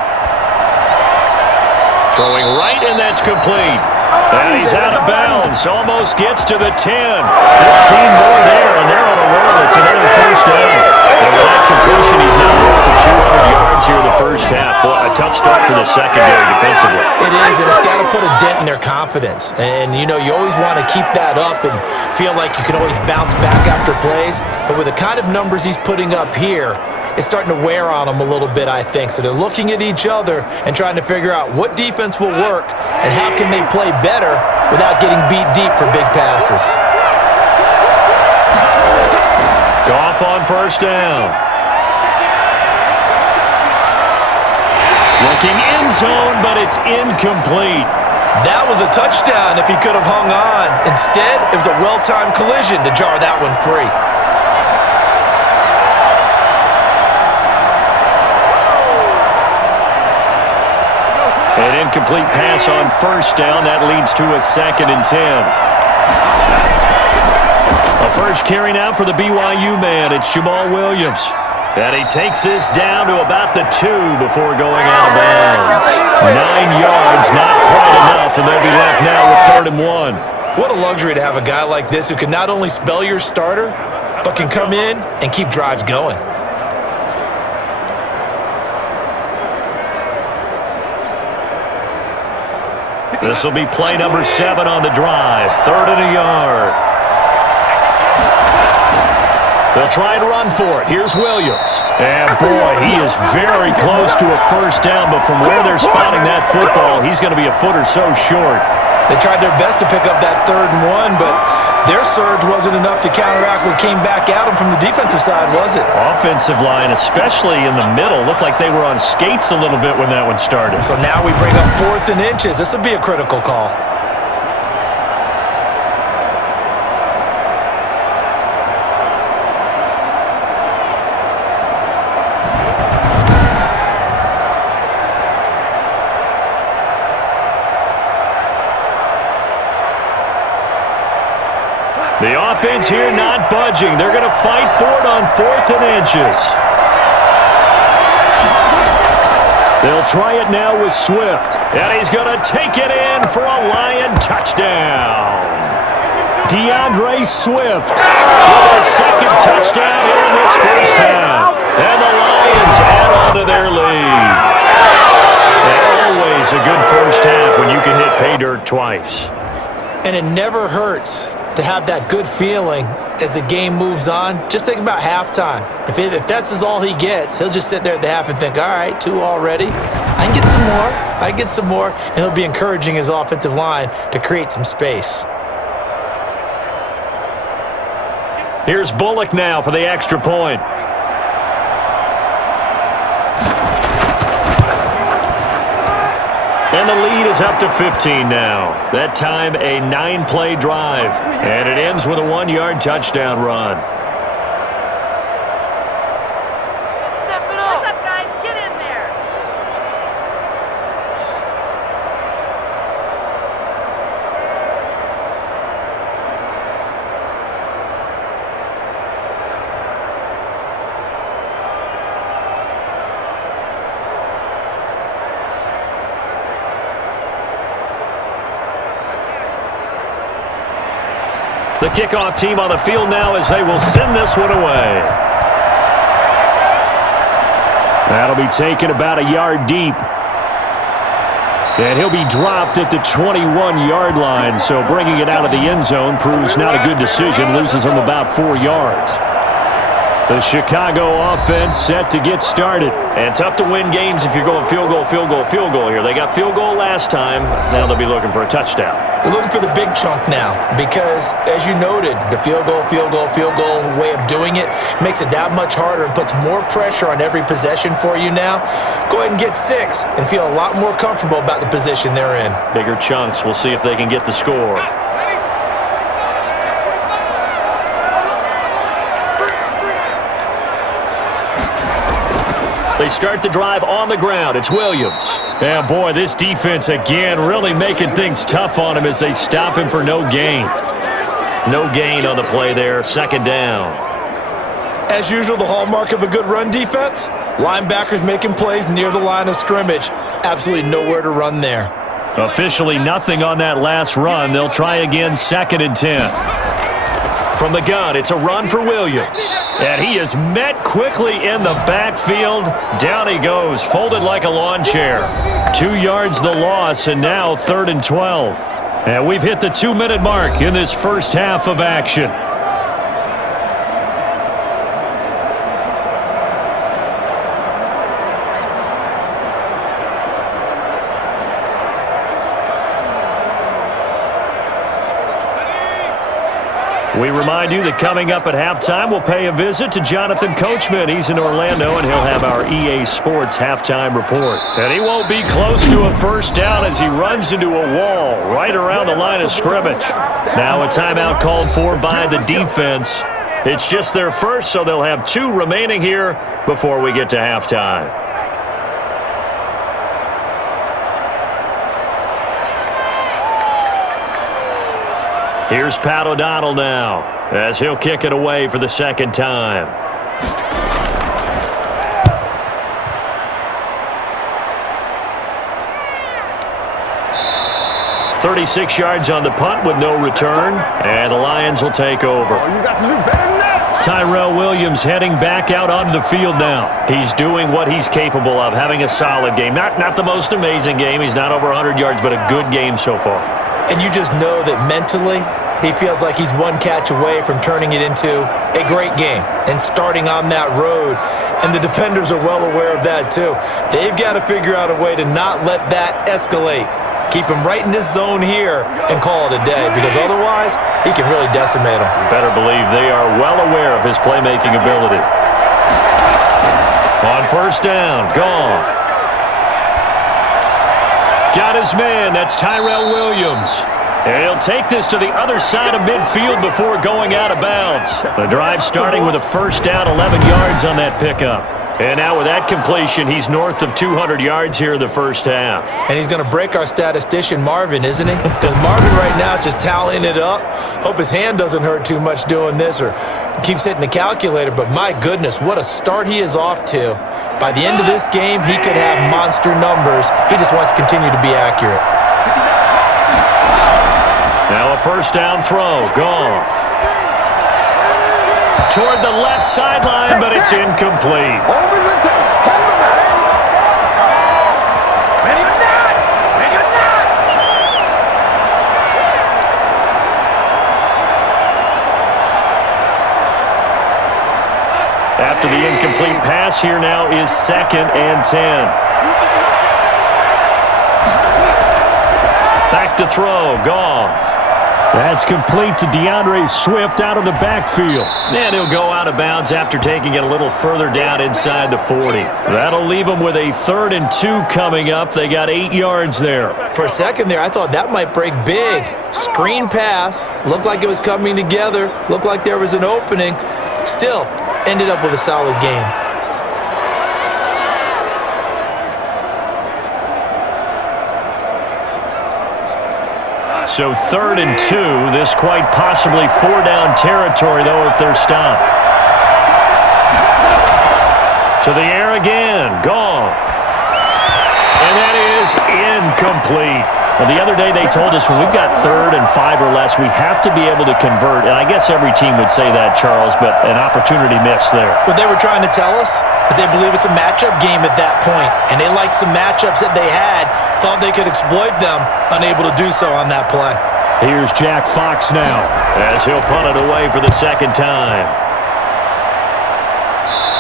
Throwing right, and that's complete. And he's out of bounds. Almost gets to the 10. 15 more there, and they're on a roll. It's another first down. And with that completion, he's now going for 200 yards here in the first half. Boy, a tough start for the secondary defensively. It is, and it's got to put a dent in their confidence. And, you know, you always want to keep that up and feel like you can always bounce back after plays. But with the kind of numbers he's putting up here, it's starting to wear on them a little bit, I think. So they're looking at each other and trying to figure out what defense will work and how can they play better without getting beat deep for big passes. Goff on first down. Looking end zone, but it's incomplete. That was a touchdown if he could have hung on. Instead, it was a well-timed collision to jar that one free. An incomplete pass on first down. That leads to a 2nd and 10. A first carry now for the BYU man. It's Jamal Williams. And he takes this down to about the 2 before going out of bounds. 9 yards, not quite enough, and they'll be left now with 3rd and 1. What a luxury to have a guy like this who can not only spell your starter, but can come in and keep drives going. This will be play number 7 on the drive. 3rd and a yard. They'll try and run for it. Here's Williams. And, boy, he is very close to a first down, but from where they're spotting that football, he's going to be a foot or so short. They tried their best to pick up that 3rd and 1, but their surge wasn't enough to counteract what came back at them from the defensive side, was it? Offensive line, especially in the middle, looked like they were on skates a little bit when that one started. So now we bring up 4th and inches. This would be a critical call. The offense here not budging. They're going to fight for it on 4th and inches. They'll try it now with Swift, and he's going to take it in for a Lion touchdown. DeAndre Swift with a second touchdown here in this first half. And the Lions add on to their lead. Always a good first half when you can hit pay dirt twice. And it never hurts to have that good feeling as the game moves on. Just think about halftime. If that's all he gets, he'll just sit there at the half and think, all right, 2 already. I can get some more. And he'll be encouraging his offensive line to create some space. Here's Bullock now for the extra point. And the lead is up to 15 now. That time a 9-play drive. And it ends with a 1-yard touchdown run. Step it up. What's up, guys? Get in there. The kickoff team on the field now as they will send this one away. That'll be taken about a yard deep. And he'll be dropped at the 21-yard line, so bringing it out of the end zone proves not a good decision, loses him about 4 yards. The Chicago offense set to get started. And tough to win games if you're going field goal here. They got field goal last time. Now they'll be looking for a touchdown. They're looking for the big chunk now because, as you noted, the field goal way of doing it makes it that much harder and puts more pressure on every possession for you now. Go ahead and get 6 and feel a lot more comfortable about the position they're in. Bigger chunks. We'll see if they can get the score. They start the drive on the ground. It's Williams. And boy, this defense again really making things tough on him as they stop him for no gain. No gain on the play there. Second down. As usual, the hallmark of a good run defense, linebackers making plays near the line of scrimmage. Absolutely nowhere to run there. Officially nothing on that last run. They'll try again, 2nd and 10. From the gun, it's a run for Williams. And he is met quickly in the backfield. Down he goes, folded like a lawn chair. 2 yards the loss, and now 3rd and 12. And we've hit the 2-minute mark in this first half of action. We remind you that coming up at halftime, we'll pay a visit to Jonathan Coachman. He's in Orlando, and he'll have our EA Sports halftime report. And he won't be close to a first down as he runs into a wall right around the line of scrimmage. Now a timeout called for by the defense. It's just their first, so they'll have 2 remaining here before we get to halftime. Here's Pat O'Donnell now as he'll kick it away for the second time. 36 yards on the punt with no return, and the Lions will take over. You got to do better than that. Tyrell Williams heading back out onto the field now. He's doing what he's capable of, having a solid game. Not the most amazing game. He's not over 100 yards, but a good game so far. And you just know that mentally he feels like he's one catch away from turning it into a great game and starting on that road. And the defenders are well aware of that too. They've got to figure out a way to not let that escalate. Keep him right in this zone here and call it a day, because otherwise he can really decimate them. Better believe they are well aware of his playmaking ability. On first down, Goff. Got his man. That's Tyrell Williams. And he'll take this to the other side of midfield before going out of bounds. The drive starting with a first down, 11 yards on that pickup. And now with that completion, he's north of 200 yards here in the first half. And he's going to break our statistician, Marvin, isn't he? Because Marvin right now is just tallying it up. Hope his hand doesn't hurt too much doing this or keeps hitting the calculator. But my goodness, what a start he is off to. By the end of this game, he could have monster numbers. He just wants to continue to be accurate. Now a first down throw. Gone. Toward the left sideline, but it's incomplete. After the incomplete pass, here now is 2nd and 10. Back to throw. Goff. That's complete to DeAndre Swift out of the backfield. And he'll go out of bounds after taking it a little further down inside the 40. That'll leave them with a 3rd and 2 coming up. They got 8 yards there. For a second there, I thought that might break big. Screen pass. Looked like it was coming together. Looked like there was an opening. Still, ended up with a solid game. So 3rd and 2. This quite possibly 4-down territory, though, if they're stopped. To the air again. Goff. And that is incomplete. Well, the other day they told us when we've got 3rd and 5 or less, we have to be able to convert. And I guess every team would say that, Charles, but an opportunity missed there. What they were trying to tell us is they believe it's a matchup game at that point. And they liked some matchups that they had, thought they could exploit them, unable to do so on that play. Here's Jack Fox now as he'll punt it away for the 2nd time.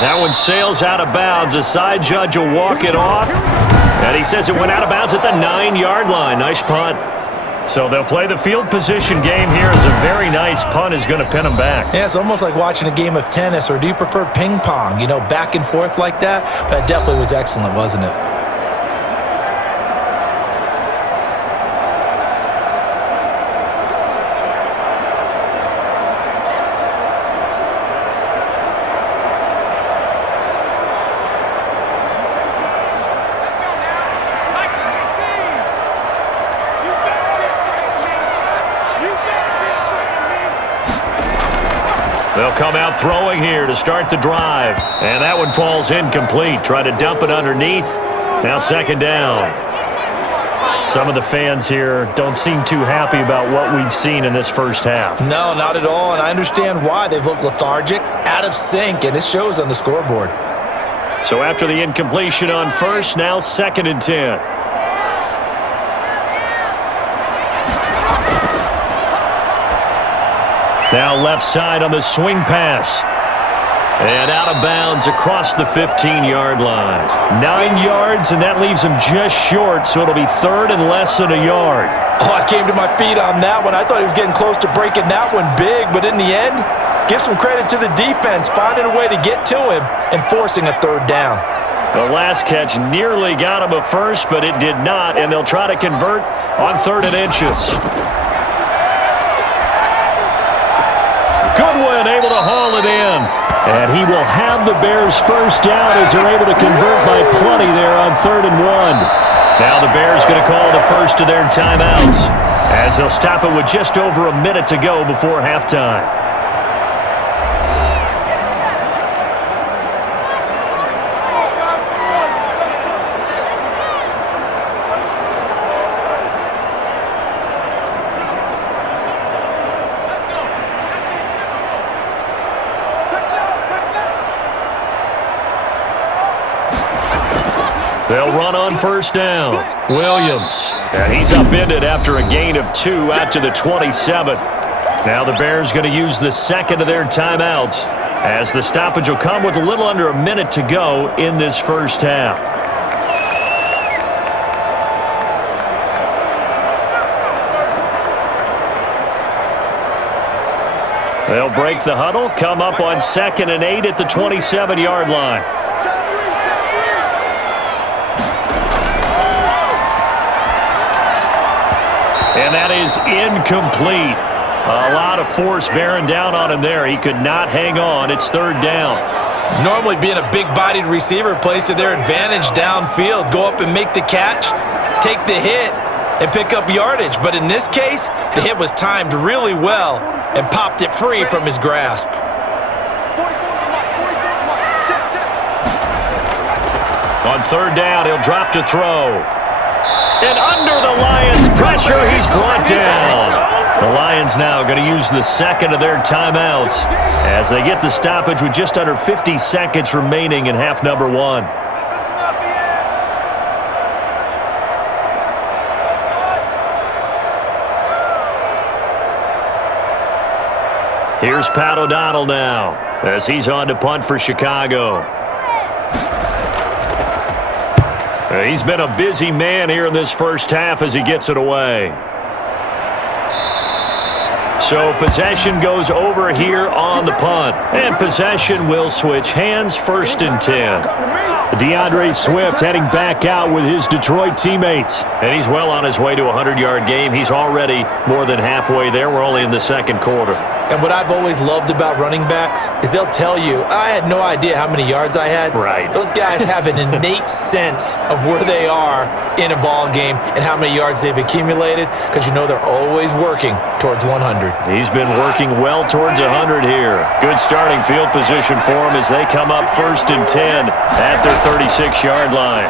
That one sails out of bounds. The side judge will walk it off. And he says it went out of bounds at the 9-yard line. Nice punt. So they'll play the field position game here as a very nice punt is going to pin them back. Yeah, it's almost like watching a game of tennis, or do you prefer ping pong? You know, back and forth like that? That definitely was excellent, wasn't it? They'll come out throwing here to start the drive. And that one falls incomplete. Try to dump it underneath. Now 2nd down. Some of the fans here don't seem too happy about what we've seen in this first half. No, not at all, and I understand why. They've looked lethargic, out of sync, and it shows on the scoreboard. So after the incompletion on first, now 2nd and 10. Now left side on the swing pass. And out of bounds across the 15-yard line. 9 yards, and that leaves him just short, so it'll be 3rd and less than a yard. Oh, I came to my feet on that one. I thought he was getting close to breaking that one big, but in the end, give some credit to the defense, finding a way to get to him and forcing a 3rd down. The last catch nearly got him a first, but it did not, and they'll try to convert on 3rd and inches. Goodwin able to haul it in. And he will have the Bears first down as they're able to convert by plenty there on 3rd and 1. Now the Bears going to call the first of their timeouts as they'll stop it with just over a minute to go before halftime. They'll run on first down. Williams. And he's upended after a gain of 2 out to the 27. Now the Bears going to use the 2nd of their timeouts as the stoppage will come with a little under a minute to go in this first half. They'll break the huddle, come up on 2nd and 8 at the 27-yard line. And that is incomplete. A lot of force bearing down on him there. He could not hang on. It's 3rd down. Normally being a big-bodied receiver plays to their advantage downfield. Go up and make the catch, take the hit, and pick up yardage. But in this case, the hit was timed really well and popped it free from his grasp. On third down, he'll drop to throw. And under the Lions' pressure, he's brought down. The Lions now going to use the second of their timeouts as they get the stoppage with just under 50 seconds remaining in half number one. Here's Pat O'Donnell now as he's on to punt for Chicago. He's been a busy man here in this first half as he gets it away. So possession goes over here on the punt. And possession will switch hands, 1st and 10. DeAndre Swift heading back out with his Detroit teammates. And he's well on his way to a 100-yard game. He's already more than halfway there. We're only in the second quarter. And what I've always loved about running backs is they'll tell you, I had no idea how many yards I had. Right. Those guys have an innate sense of where they are in a ball game and how many yards they've accumulated because you know they're always working towards 100. He's been working well towards 100 here. Good starting field position for him as they come up 1st and 10 at their 36-yard line.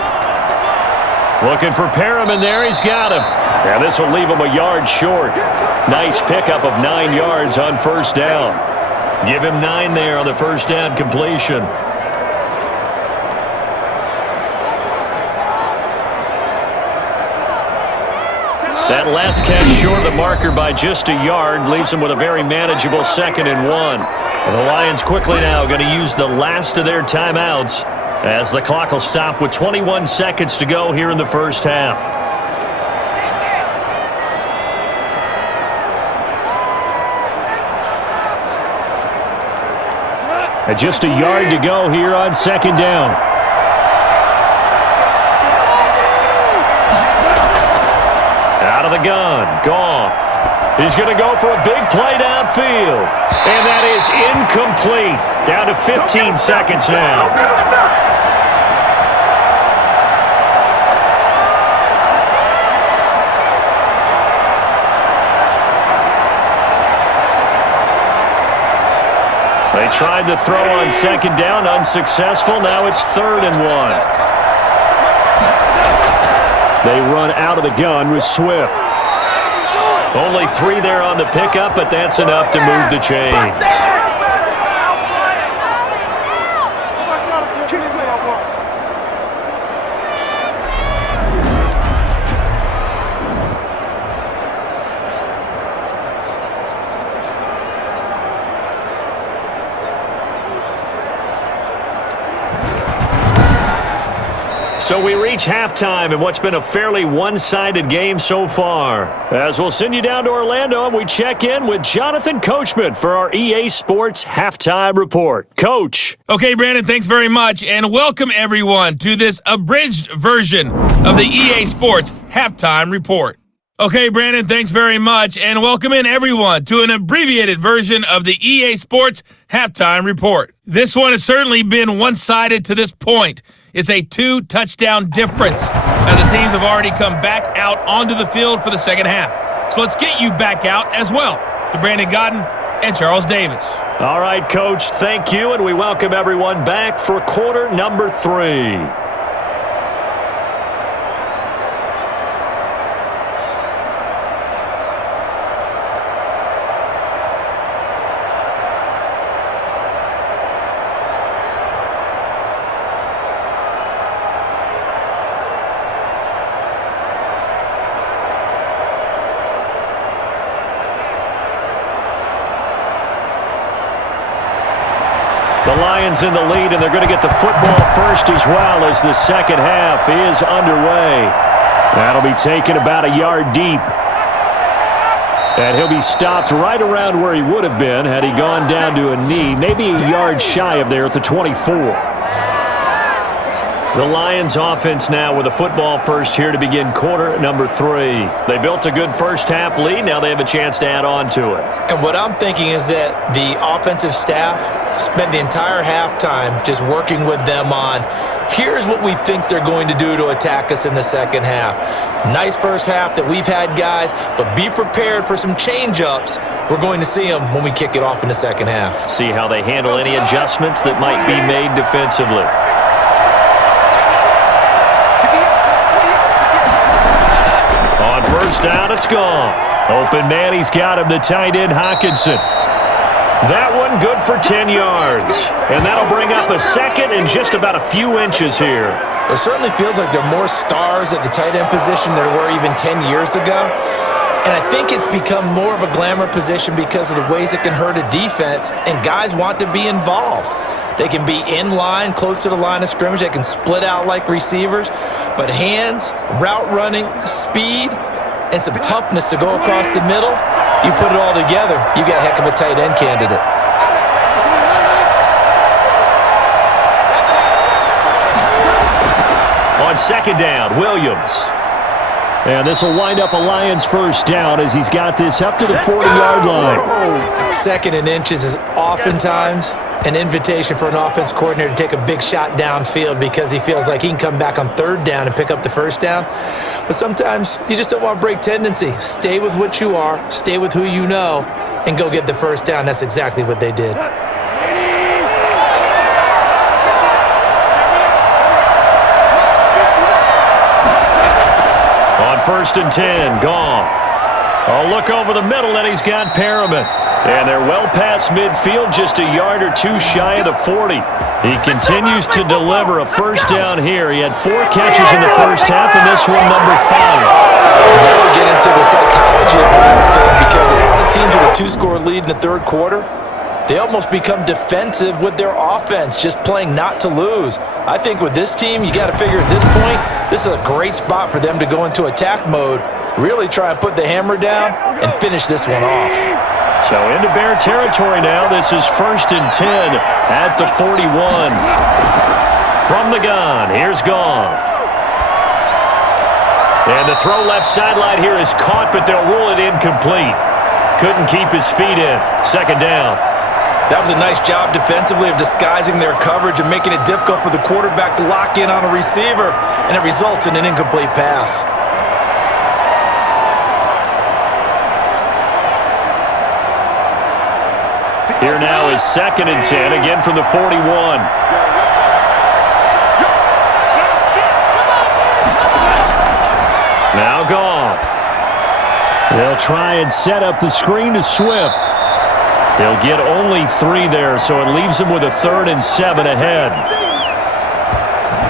Looking for Perriman there. He's got him. And this will leave him a yard short. Nice pickup of 9 yards on 1st down. Give him 9 there on the 1st down completion. That last catch short of the marker by just a yard leaves him with a very manageable 2nd and 1. And the Lions quickly now going to use the last of their timeouts as the clock will stop with 21 seconds to go here in the first half. And just a yard to go here on 2nd down. Out of the gun, Goff. He's going to go for a big play downfield. And that is incomplete. Down to 15 seconds now. They tried to throw on 2nd down, unsuccessful. Now it's 3rd and 1. They run out of the gun with Swift. Only 3 there on the pickup, but that's enough to move the chains. So we reach halftime in what's been a fairly one-sided game so far. As we'll send you down to Orlando and we check in with Jonathan Coachman for our EA Sports Halftime Report. Coach. Okay, Brandon, thanks very much, and welcome everyone to this abridged version of the EA Sports Halftime Report. Okay, Brandon, thanks very much, and welcome in everyone to an abbreviated version of the EA Sports Halftime Report. This one has certainly been one-sided to this point. It's a 2-touchdown difference as the teams have already come back out onto the field for the second half. So let's get you back out as well to Brandon Godden and Charles Davis. All right, Coach, thank you, and we welcome everyone back for quarter number 3. The Lions in the lead, and they're going to get the football first as well as the second half is underway. That'll be taken about a yard deep. And he'll be stopped right around where he would have been had he gone down to a knee, maybe a yard shy of there at the 24. The Lions offense now with a football first here to begin quarter number 3. They built a good first half lead. Now they have a chance to add on to it. And what I'm thinking is that the offensive staff spent the entire halftime just working with them on, here's what we think they're going to do to attack us in the second half. Nice first half that we've had, guys, but be prepared for some change-ups. We're going to see them when we kick it off in the second half. See how they handle any adjustments that might be made defensively. first down. It's gone. Open man, he's got him, the tight end, Hockenson. That one good for 10 yards. And that'll bring up a second and just about a few inches here. It certainly feels like there are more stars at the tight end position than there were even 10 years ago. And I think it's become more of a glamour position because of the ways it can hurt a defense, and guys want to be involved. They can be in line, close to the line of scrimmage. They can split out like receivers. But hands, route running, speed, and some toughness to go across the middle, you put it all together, you got a heck of a tight end candidate. On second down, Williams. And this will wind up a Lions first down as he's got this up to the 40-yard line. Second and inches is oftentimes an invitation for an offense coordinator to take a big shot downfield because he feels like he can come back on third down and pick up the first down. But sometimes you just don't want to break tendency. Stay with what you are, stay with who you know, and go get the first down. That's exactly what they did. On first and 10, Goff. A look over the middle, and he's got Perriman. And they're well past midfield, just a yard or two shy of the 40. He continues to deliver a first down here. He had 4 catches in the first half, and this one number 5. Now we get into the psychology of everything because a lot of teams with a 2-score lead in the third quarter, they almost become defensive with their offense, just playing not to lose. I think with this team, you got to figure at this point, this is a great spot for them to go into attack mode, really try and put the hammer down and finish this one off. So into Bear territory now. This is first and 10 at the 41. From the gun, here's Goff. And the throw left sideline here is caught, but they'll rule it incomplete. Couldn't keep his feet in. Second down. That was a nice job defensively of disguising their coverage and making it difficult for the quarterback to lock in on a receiver, and it results in an incomplete pass. Here now is second and 10, again from the 41. Now Goff. They'll try and set up the screen to Swift. He'll get only 3 there, so it leaves him with a 3rd and 7 ahead.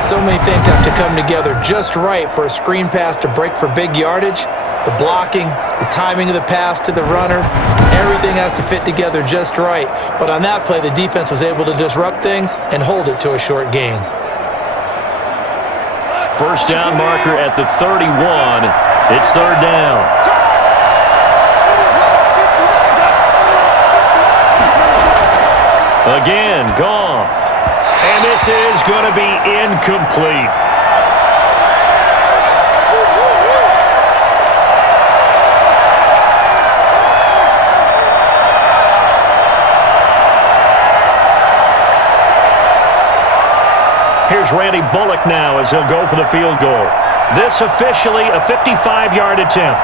So many things have to come together just right for a screen pass to break for big yardage. The blocking, the timing of the pass to the runner, everything has to fit together just right. But on that play, the defense was able to disrupt things and hold it to a short gain. First down marker at the 31. It's third down. Again, Goff. And this is going to be incomplete. Here's Randy Bullock now as he'll go for the field goal. This officially a 55-yard attempt.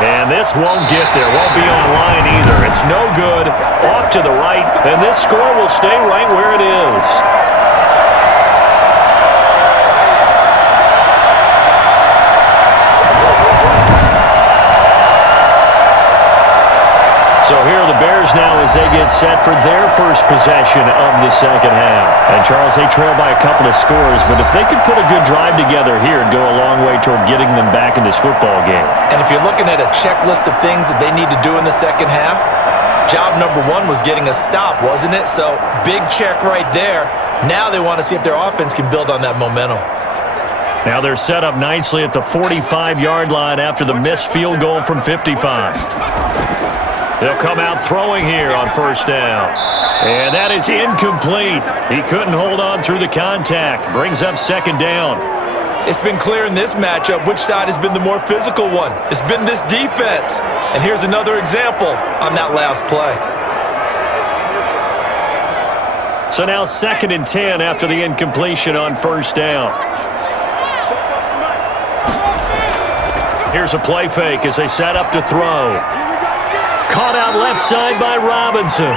And this won't get there, won't be on line either. It's no good, off to the right, and this score will stay right where it is. So here are the Bears now as they get set for their first possession of the second half. And Charles, they trail by a couple of scores, but if they could put a good drive together here, it'd go a long way toward getting them back in this football game. And if you're looking at a checklist of things that they need to do in the second half, job number 1 was getting a stop, wasn't it? So big check right there. Now they want to see if their offense can build on that momentum. Now they're set up nicely at the 45-yard line after the missed field goal from 55. They'll come out throwing here on first down. And that is incomplete. He couldn't hold on through the contact. Brings up second down. It's been clear in this matchup which side has been the more physical one. It's been this defense. And here's another example on that last play. So now second and 10 after the incompletion on first down. Here's a play fake as they set up to throw. Caught out left side by Robinson.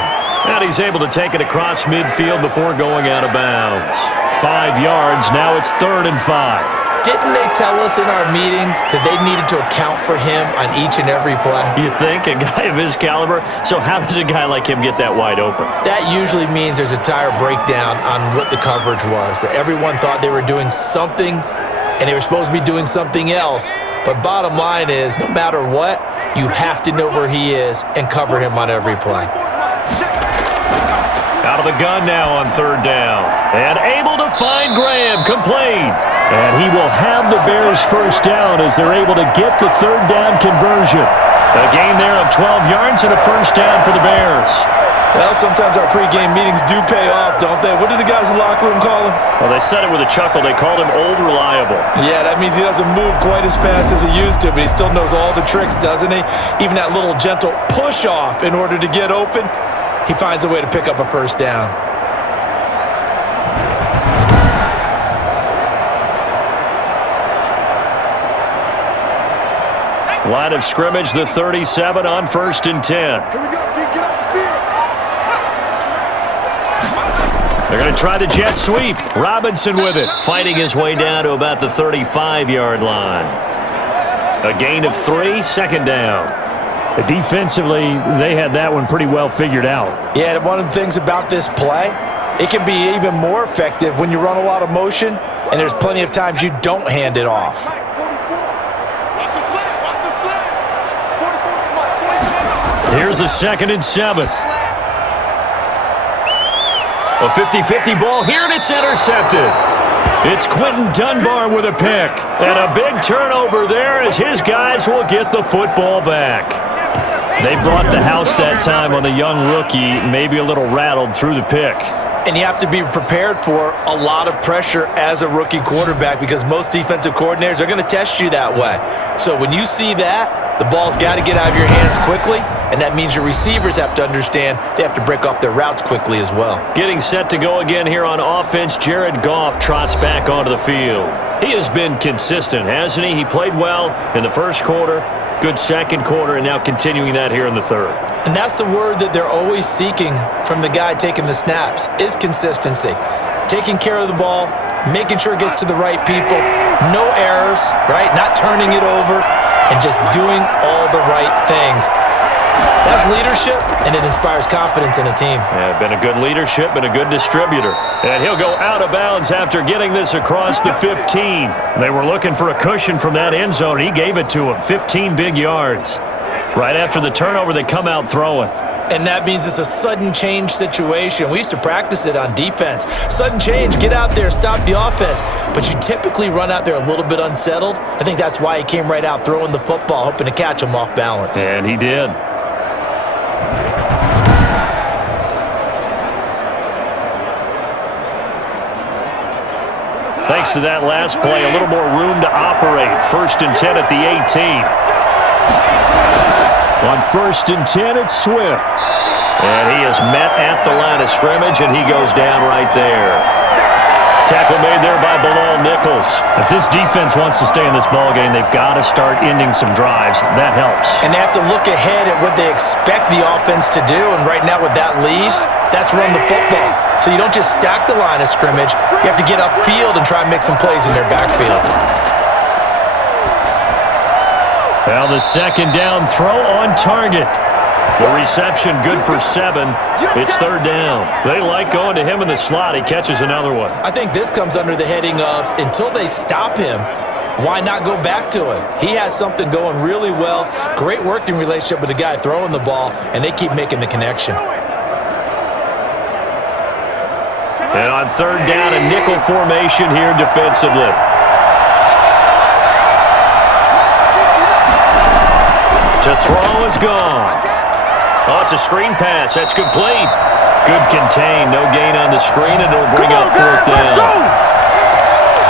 And he's able to take it across midfield before going out of bounds. 5 yards. Now it's 3rd and 5. Didn't they tell us in our meetings that they needed to account for him on each and every play? You think? A guy of his caliber? So how does a guy like him get that wide open? That usually means there's a tire breakdown on what the coverage was, that everyone thought they were doing something and they were supposed to be doing something else. But bottom line is, no matter what, you have to know where he is and cover him on every play. Out of the gun now on 3rd down. And able to find Graham, complete. And he will have the Bears first down as they're able to get the 3rd down conversion. A gain there of 12 yards and a first down for the Bears. Well, sometimes our pregame meetings do pay off, don't they? What do the guys in the locker room call him? Well, they said it with a chuckle. They called him Old Reliable. Yeah, that means he doesn't move quite as fast as he used to, but he still knows all the tricks, doesn't he? Even that little gentle push-off in order to get open, he finds a way to pick up a first down. Line of scrimmage, the 37 on 1st and 10. Here we go, D. Get off the field. They're going to try the jet sweep. Robinson with it, fighting his way down to about the 35-yard line. A gain of 3, 2nd down. Defensively, they had that one pretty well figured out. Yeah, one of the things about this play, it can be even more effective when you run a lot of motion, and there's plenty of times you don't hand it off. Here's a 2nd and 7. A 50-50 ball here, and it's intercepted. It's Quentin Dunbar with a pick. And a big turnover there as his guys will get the football back. They brought the house that time on the young rookie, maybe a little rattled through the pick. And you have to be prepared for a lot of pressure as a rookie quarterback because most defensive coordinators are going to test you that way. So when you see that, the ball's got to get out of your hands quickly, and that means your receivers have to understand they have to break off their routes quickly as well. Getting set to go again here on offense, Jared Goff trots back onto the field. He has been consistent, hasn't he? He played well in the first quarter, good second quarter, and now continuing that here in the third. And that's the word that they're always seeking from the guy taking the snaps, is consistency. Taking care of the ball, making sure it gets to the right people, no errors, right? Not turning it over, and just doing all the right things. That's leadership, and it inspires confidence in a team. Yeah, been a good leadership, been a good distributor. And he'll go out of bounds after getting this across the 15. They were looking for a cushion from that end zone. He gave it to him, 15 big yards. Right after the turnover, they come out throwing. And that means it's a sudden change situation. We used to practice it on defense. Sudden change, get out there, stop the offense. But you typically run out there a little bit unsettled. I think that's why he came right out throwing the football, hoping to catch him off balance. And he did. Thanks to that last play, a little more room to operate. 1st and 10 at the 18. On 1st and 10, it's Swift. And he is met at the line of scrimmage, and he goes down right there. Tackle made there by Bilal Nichols. If this defense wants to stay in this ballgame, they've got to start ending some drives. That helps. And they have to look ahead at what they expect the offense to do. And right now with that lead, that's run the football. So you don't just stack the line of scrimmage. You have to get upfield and try and make some plays in their backfield. Well, the 2nd down throw on target. The reception good for 7. It's 3rd down. They like going to him in the slot. He catches another one. I think this comes under the heading of until they stop him, why not go back to it? He has something going really well. Great working relationship with the guy throwing the ball, and they keep making the connection. And on 3rd down, a nickel formation here defensively. To throw is gone. Oh, it's a screen pass. That's complete. Good contain. No gain on the screen, and it'll bring up 4th down.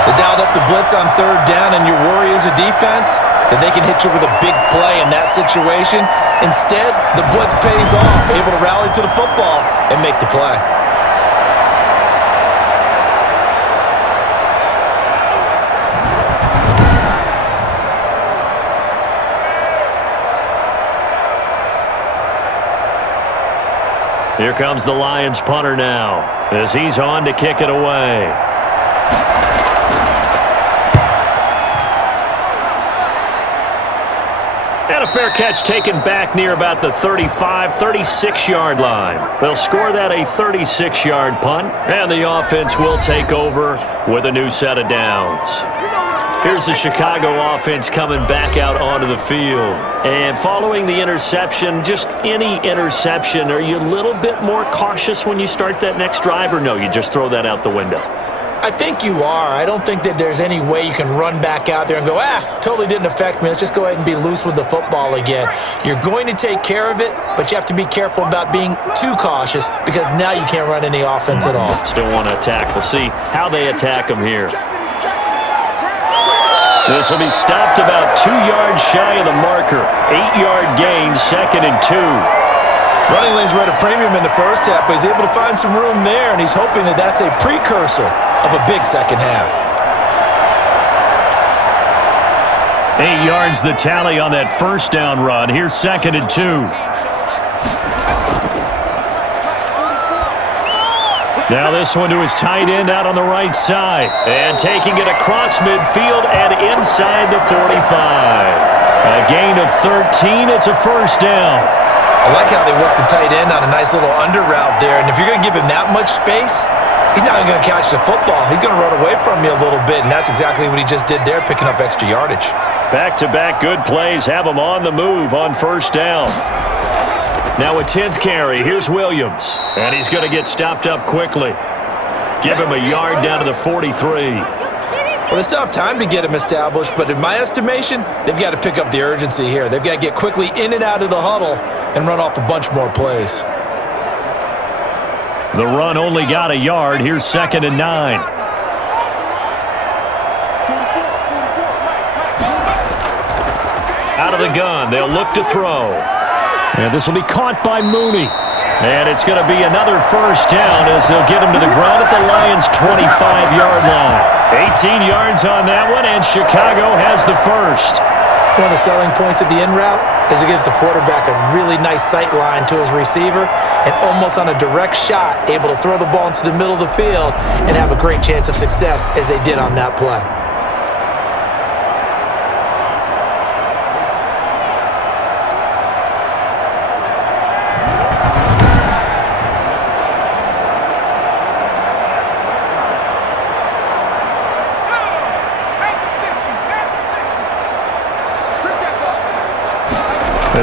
They dialed up the blitz on 3rd down, and your worry as a defense that they can hit you with a big play in that situation. Instead, the blitz pays off, able to rally to the football and make the play. Here comes the Lions punter now as he's on to kick it away. And a fair catch taken back near about the 35, 36-yard line. They'll score that a 36-yard punt, and the offense will take over with a new set of downs. Here's the Chicago offense coming back out onto the field. And following the interception, just any interception, are you a little bit more cautious when you start that next drive, or no, you just throw that out the window? I think you are. I don't think that there's any way you can run back out there and go, totally didn't affect me. Let's just go ahead and be loose with the football again. You're going to take care of it, but you have to be careful about being too cautious because now you can't run any offense at all. Still want to attack. We'll see how they attack them here. This will be stopped about 2 yards shy of the marker. 8-yard gain, 2nd and 2. Running lanes were at a premium in the first half, but he's able to find some room there, and he's hoping that that's a precursor of a big second half. 8 yards the tally on that first down run. Here's 2nd and 2. Now this one to his tight end out on the right side. And taking it across midfield and inside the 45. A gain of 13. It's a first down. I like how they work the tight end on a nice little under route there. And if you're going to give him that much space, he's not going to catch the football. He's going to run away from you a little bit, and that's exactly what he just did there, picking up extra yardage. Back-to-back good plays have him on the move on first down. Now a 10th carry. Here's Williams, and he's going to get stopped up quickly. Give him a yard down to the 43. Well, they still have time to get him established, but in my estimation, they've got to pick up the urgency here. They've got to get quickly in and out of the huddle and run off a bunch more plays. The run only got a yard. Here's 2nd and 9. Out of the gun. They'll look to throw. And this will be caught by Mooney. And it's going to be another first down as they'll get him to the ground at the Lions' 25-yard line. 18 yards on that one, and Chicago has the first. One of the selling points of the in route is it gives the quarterback a really nice sight line to his receiver and almost on a direct shot able to throw the ball into the middle of the field and have a great chance of success as they did on that play.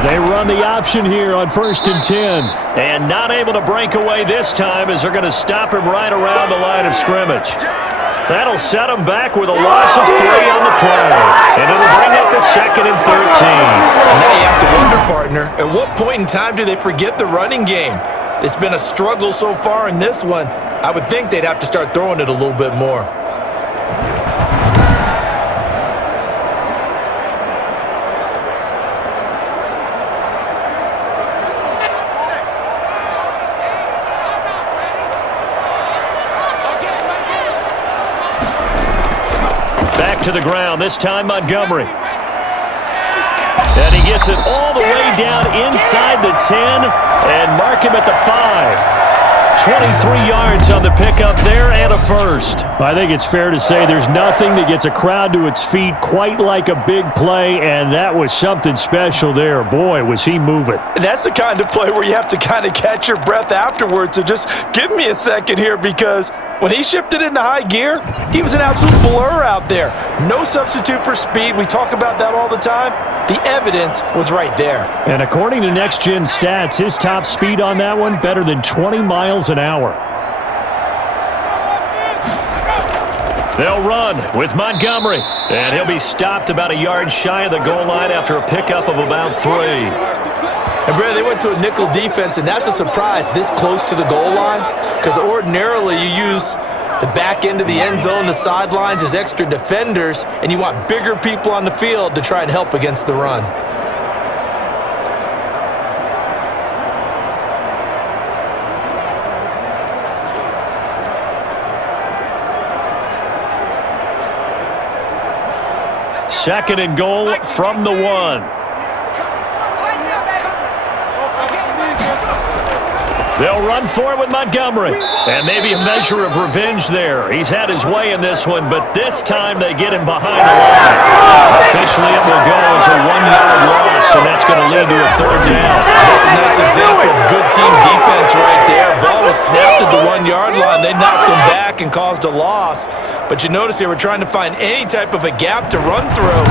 They run the option here on 1st and 10. And not able to break away this time as they're going to stop him right around the line of scrimmage. That'll set him back with a loss of 3 on the play. And it'll bring up the 2nd and 13. Now you have to wonder, partner, at what point in time do they forget the running game? It's been a struggle so far in this one. I would think they'd have to start throwing it a little bit more. To the ground, this time Montgomery. And he gets it all the way down inside the 10 and mark him at the 5. 23 yards on the pickup there and a first. I think it's fair to say there's nothing that gets a crowd to its feet quite like a big play, and that was something special there. Boy, was he moving. And that's the kind of play where you have to kind of catch your breath afterwards. So just give me a second here because when he shifted into high gear, he was an absolute blur out there. No substitute for speed. We talk about that all the time. The evidence was right there. And according to Next Gen Stats, his top speed on that one, better than 20 miles an hour. They'll run with Montgomery. And he'll be stopped about a yard shy of the goal line after a pickup of about 3. And, Brad, they went to a nickel defense, and that's a surprise this close to the goal line because ordinarily you use the back end of the end zone, the sidelines as extra defenders, and you want bigger people on the field to try and help against the run. Second and goal from the 1. They'll run for it with Montgomery. And maybe a measure of revenge there. He's had his way in this one, but this time they get him behind the line. Officially, it will go as a 1-yard loss, and that's going to lead to a third down. That's a nice example of good team defense right there. Ball was snapped at the 1-yard line. They knocked him back and caused a loss. But you notice they were trying to find any type of a gap to run through.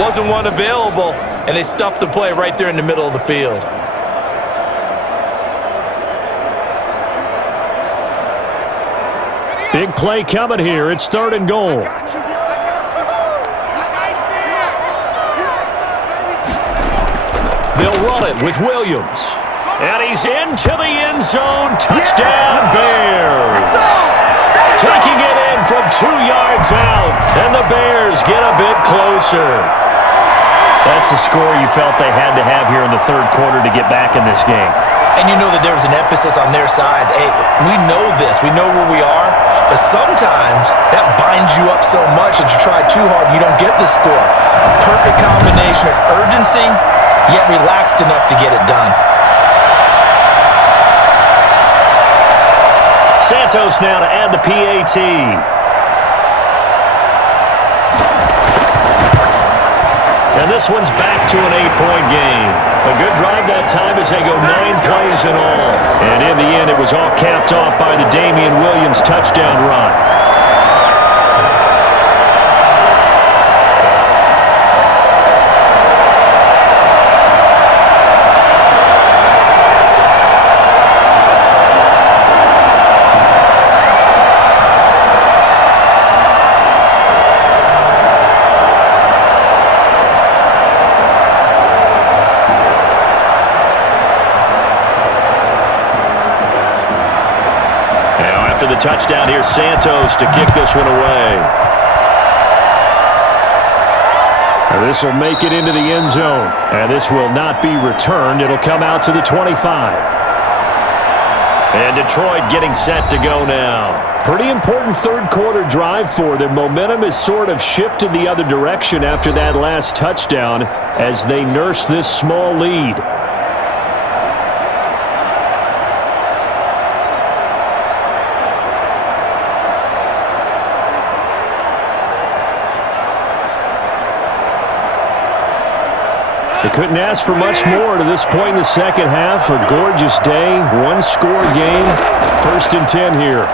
Wasn't one available, and they stuffed the play right there in the middle of the field. Big play coming here. It's 3rd and goal. They'll run it with Williams. And he's into the end zone. Touchdown, Bears. Taking it in from 2 yards out. And the Bears get a bit closer. That's a score you felt they had to have here in the third quarter to get back in this game. And you know that there was an emphasis on their side. Hey, we know this. We know where we are. But sometimes that binds you up so much that you try too hard, you don't get the score. A perfect combination of urgency, yet relaxed enough to get it done. Santos now to add the PAT. And this one's back to an 8-point game. A good drive that time as they go 9 plays in all. And in the end, it was all capped off by the Damian Williams touchdown run. The touchdown here, Santos to kick this one away. And this will make it into the end zone. And this will not be returned. It'll come out to the 25. And Detroit getting set to go now. Pretty important third quarter drive for them. Momentum has sort of shifted the other direction after that last touchdown as they nurse this small lead. They couldn't ask for much more to this point in the second half. A gorgeous day, one-score game, 1st and 10 here.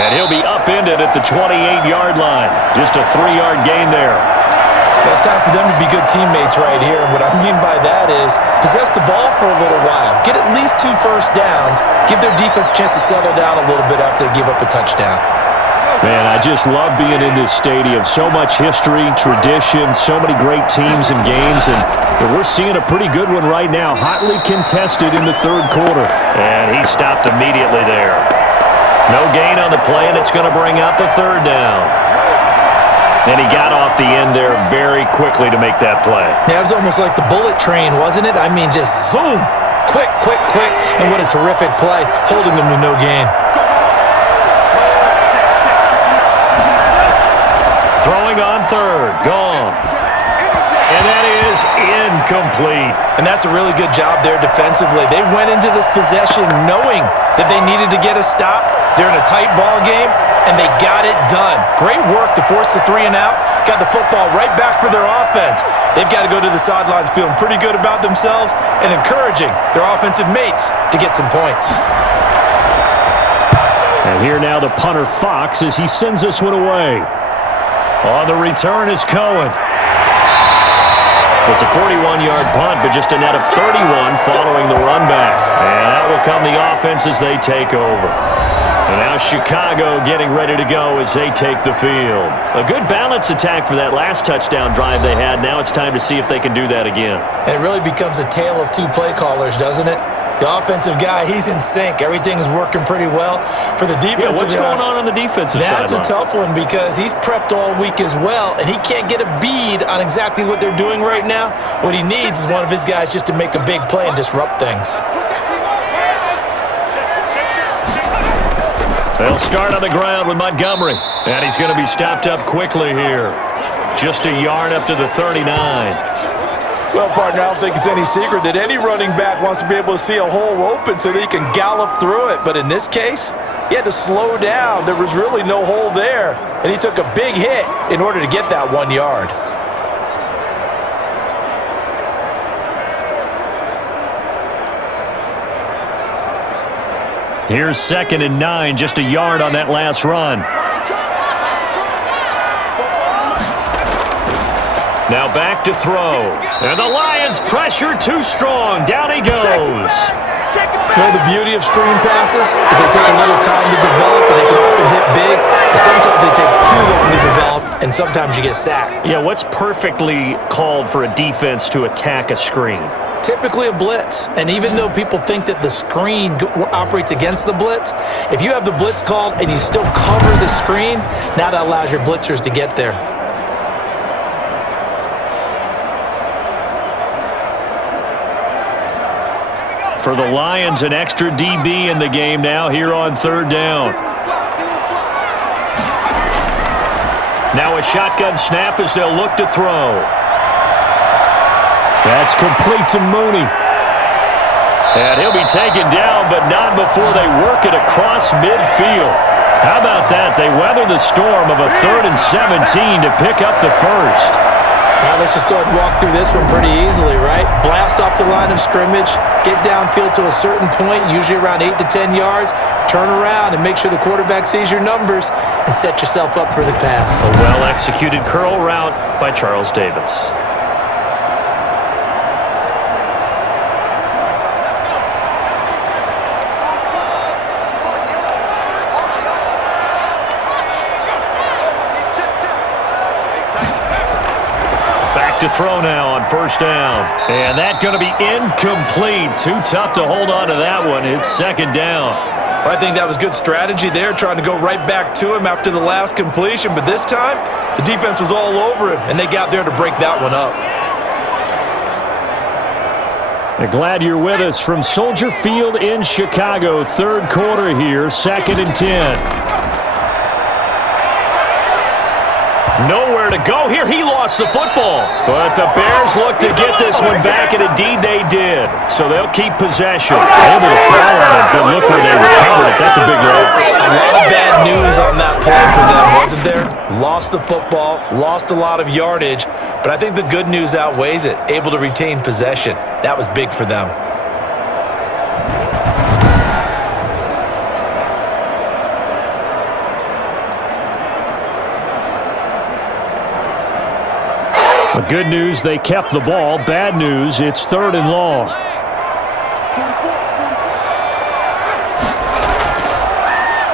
And he'll be upended at the 28-yard line. Just a 3-yard gain there. Well, it's time for them to be good teammates right here. And what I mean by that is possess the ball for a little while. Get at least 2 first downs. Give their defense a chance to settle down a little bit after they give up a touchdown. Man, I just love being in this stadium. So much history, tradition, so many great teams and games, and we're seeing a pretty good one right now. Hotly contested in the third quarter. And he stopped immediately there. No gain on the play, and it's going to bring up a 3rd down. And he got off the end there very quickly to make that play. Yeah, it was almost like the bullet train, wasn't it? I mean, just zoom. Quick, quick, quick. And what a terrific play, holding them to no gain. Throwing on 3rd, gone. And that is incomplete. And that's a really good job there defensively. They went into this possession knowing that they needed to get a stop. They're in a tight ball game, and they got it done. Great work to force the 3 and out. Got the football right back for their offense. They've got to go to the sidelines feeling pretty good about themselves and encouraging their offensive mates to get some points. And here now the punter Fox as he sends this one away. On the return is Cohen. It's a 41-yard punt, but just a net of 31 following the run back. And out will come the offense as they take over. And now Chicago getting ready to go as they take the field. A good balance attack for that last touchdown drive they had. Now it's time to see if they can do that again. And it really becomes a tale of 2 play callers, doesn't it? The offensive guy, he's in sync. Everything is working pretty well. For the defensive what's going on the defensive side? That's a tough one because he's prepped all week as well, and he can't get a bead on exactly what they're doing right now. What he needs is one of his guys just to make a big play and disrupt things. They'll start on the ground with Montgomery, and he's going to be stopped up quickly here. Just a yard up to the 39. Well, partner, I don't think it's any secret that any running back wants to be able to see a hole open so that he can gallop through it. But in this case, he had to slow down. There was really no hole there, and he took a big hit in order to get that 1 yard. Here's 2nd and 9, just a yard on that last run. Now back to throw. And the Lions pressure too strong. Down he goes. Well, the beauty of screen passes is they take a little time to develop, and they can often hit big. But sometimes they take too long to develop, and sometimes you get sacked. Yeah, what's perfectly called for a defense to attack a screen? Typically a blitz, and even though people think that the screen operates against the blitz, if you have the blitz called and you still cover the screen, now that allows your blitzers to get there. For the Lions, an extra DB in the game now here on 3rd down. Now a shotgun snap as they'll look to throw. That's complete to Mooney. And he'll be taken down, but not before they work it across midfield. How about that? They weather the storm of a 3rd and 17 to pick up the first. Now let's just go ahead and walk through this one pretty easily, right? Blast off the line of scrimmage, get downfield to a certain point, usually around 8 to 10 yards, turn around and make sure the quarterback sees your numbers and set yourself up for the pass. A well-executed curl route by Charles Davis. To throw now on 1st down. And that's going to be incomplete. Too tough to hold on to that one. It's 2nd down. I think that was good strategy there, trying to go right back to him after the last completion. But this time, the defense was all over him, and they got there to break that one up. Glad you're with us from Soldier Field in Chicago. 3rd quarter here, 2nd and 10. Nowhere to go here. He lost the football. But the Bears look to get this one back, and indeed they did. So they'll keep possession. Able to foul on it, but look where they recovered it. That's a big loss. A lot of bad news on that play for them, wasn't there? Lost the football, lost a lot of yardage, but I think the good news outweighs it. Able to retain possession. That was big for them. Good news, they kept the ball. Bad news, it's 3rd and long.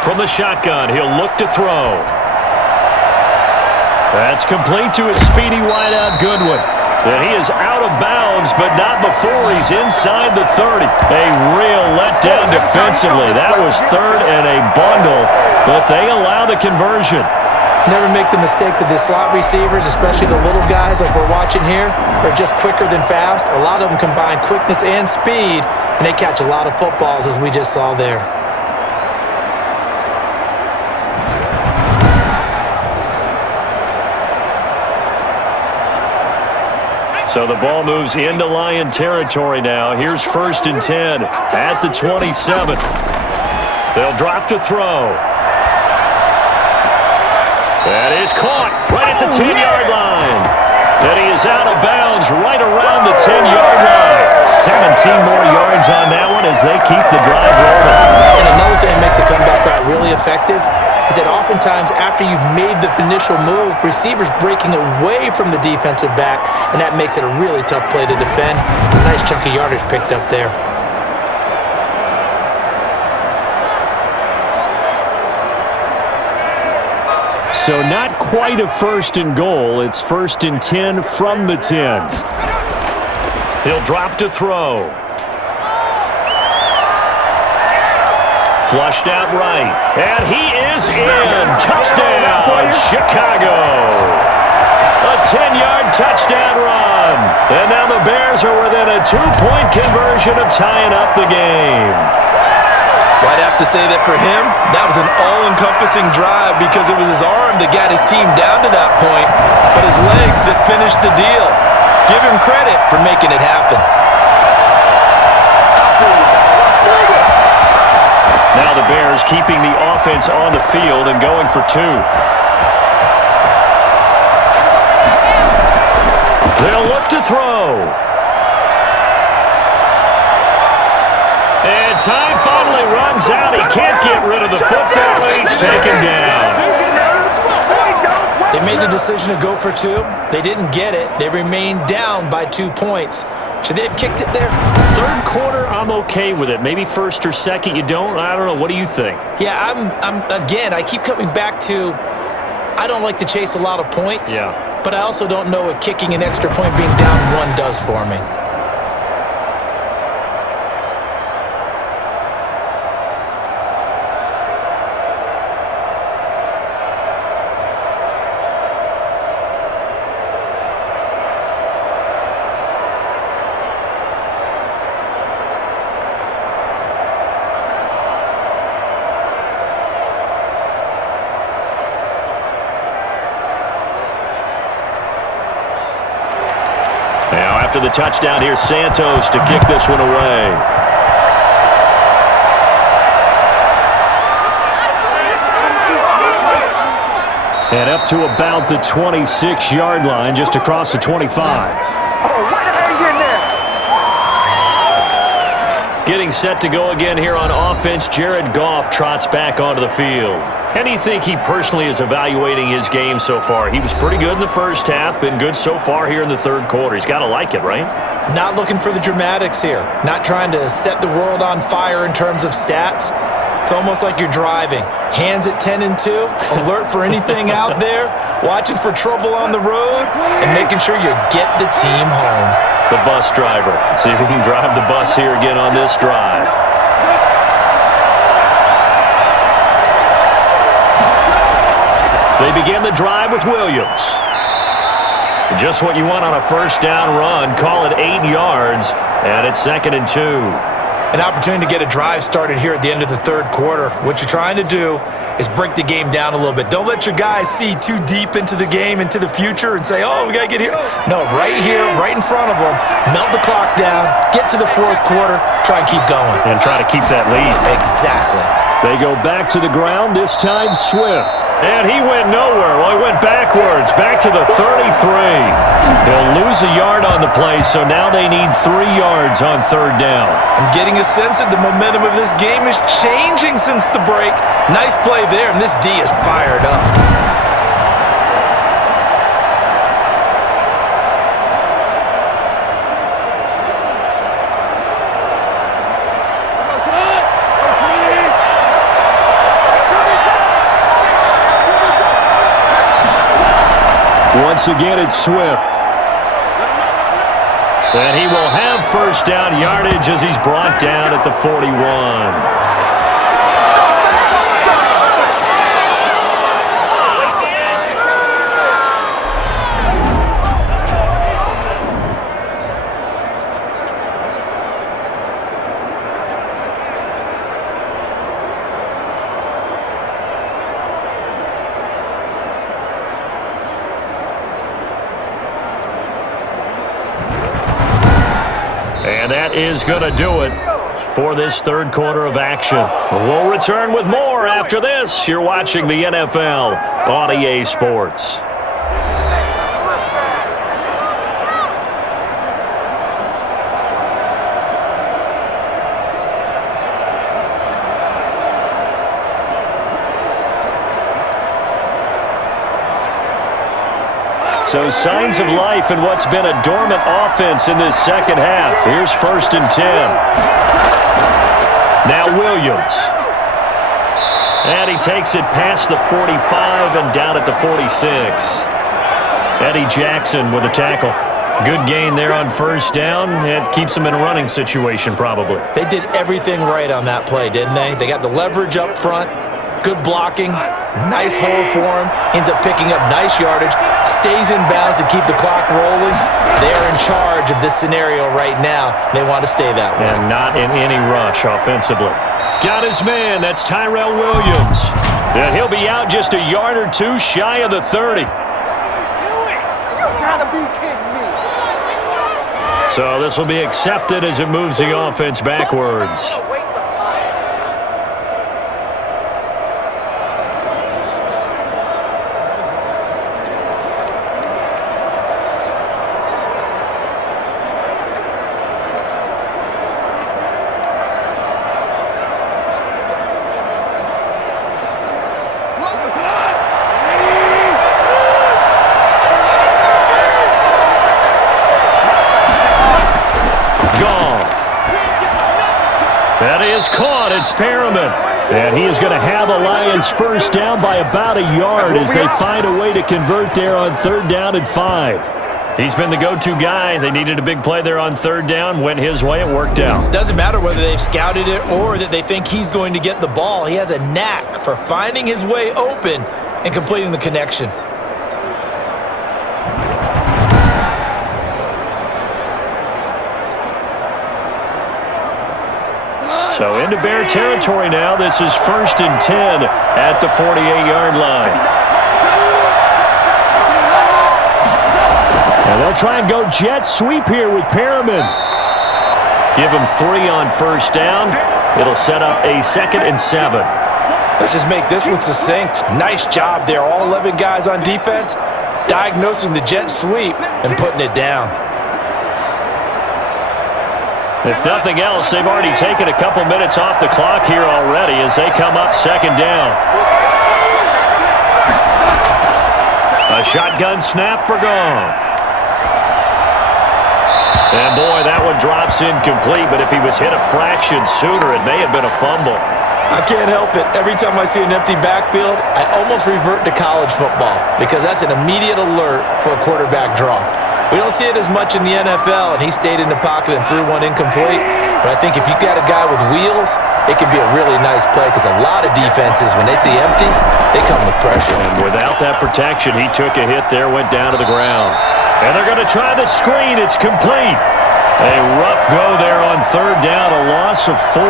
From the shotgun, he'll look to throw. That's complete to a speedy wideout Goodwin. And he is out of bounds, but not before he's inside the 30. A real letdown defensively. That was 3rd and a bundle, but they allow the conversion. Never make the mistake that the slot receivers, especially the little guys like we're watching here, are just quicker than fast. A lot of them combine quickness and speed, and they catch a lot of footballs, as we just saw there. So the ball moves into Lion territory now. Here's 1st and 10 at the 27. They'll drop to throw. That is caught right at the 10-yard line. And he is out of bounds right around the 10-yard line. 17 more yards on that one as they keep the drive rolling. And another thing that makes a comeback route really effective is that oftentimes after you've made the initial move, receivers breaking away from the defensive back, and that makes it a really tough play to defend. A nice chunk of yardage picked up there. So not quite a 1st and goal. It's 1st and 10 from the 10. He'll drop to throw. Flushed out right. And he is in. Touchdown, Chicago. A 10-yard touchdown run. And now the Bears are within a 2-point conversion of tying up the game. Well, I'd have to say that for him, that was an all-encompassing drive because it was his arm that got his team down to that point, but his legs that finished the deal. Give him credit for making it happen. Now the Bears keeping the offense on the field and going for 2. They'll look to throw. And time finally runs out. He can't get rid of the football. He's taken down. They made the decision to go for 2. They didn't get it. They remained down by 2 points. Should they have kicked it there? Third quarter, I'm okay with it. Maybe first or second, you don't. I don't know. What do you think? Yeah, again, I keep coming back to I don't like to chase a lot of points. Yeah. But I also don't know what kicking an extra point being down 1 does for me. Now, after the touchdown, here's Santos to kick this one away. And up to about the 26-yard line, just across the 25. Getting set to go again here on offense, Jared Goff trots back onto the field. How do you think he personally is evaluating his game so far? He was pretty good in the first half, been good so far here in the third quarter. He's got to like it, right? Not looking for the dramatics here. Not trying to set the world on fire in terms of stats. It's almost like you're driving. Hands at 10 and 2, alert for anything out there, watching for trouble on the road, and making sure you get the team home. The bus driver. See if we can drive the bus here again on this drive. They begin the drive with Williams. Just what you want on a first down run. Call it 8 yards, and it's 2nd and 2. An opportunity to get a drive started here at the end of the third quarter. What you're trying to do is break the game down a little bit. Don't let your guys see too deep into the game, into the future, and say, oh, we got to get here. No, right here, right in front of them, melt the clock down, get to the fourth quarter, try and keep going. And try to keep that lead. Exactly. They go back to the ground, this time Swift. And he went nowhere. Well, he went backwards, back to the 33. He'll lose a yard on the play, so now they need 3 yards on third down. I'm getting a sense that the momentum of this game is changing since the break. Nice play there, and this D is fired up. Once again, it's Swift. And he will have first down yardage as he's brought down at the 41. And that is going to do it for this third quarter of action. We'll return with more after this. You're watching the NFL on EA Sports. So signs of life in what's been a dormant offense in this second half. Here's 1st and 10. Now Williams. And he takes it past the 45 and down at the 46. Eddie Jackson with a tackle. Good gain there on first down. It keeps them in a running situation probably. They did everything right on that play, didn't they? They got the leverage up front, good blocking, nice hole for him, ends up picking up nice yardage, stays in bounds to keep the clock rolling. They're in charge of this scenario right now. They want to stay that way. And not in any rush offensively. Got his man. That's Tyrell Williams. And he'll be out just a yard or two shy of the 30. You gotta be kidding me. So this will be accepted as it moves the offense backwards. That is caught. It's Perriman. And he is going to have a Lions first down by about a yard as they find a way to convert there on 3rd down and 5. He's been the go-to guy. They needed a big play there on 3rd down. Went his way. It worked out. Doesn't matter whether they've scouted it or that they think he's going to get the ball. He has a knack for finding his way open and completing the connection. So into Bear territory now. This is 1st and 10 at the 48-yard line. And they'll try and go jet sweep here with Perriman. Give him 3 on 1st down. It'll set up a 2nd and 7. Let's just make this one succinct. Nice job there. All 11 guys on defense diagnosing the jet sweep and putting it down. If nothing else, they've already taken a couple minutes off the clock here already as they come up 2nd down. A shotgun snap for Goff. And boy, that one drops incomplete, but if he was hit a fraction sooner, it may have been a fumble. I can't help it. Every time I see an empty backfield, I almost revert to college football because that's an immediate alert for a quarterback draw. We don't see it as much in the NFL, and he stayed in the pocket and threw one incomplete. But I think if you got a guy with wheels, it can be a really nice play because a lot of defenses, when they see empty, they come with pressure. And without that protection, he took a hit there, went down to the ground. And they're going to try the screen. It's complete. A rough go there on 3rd down, a loss of 4.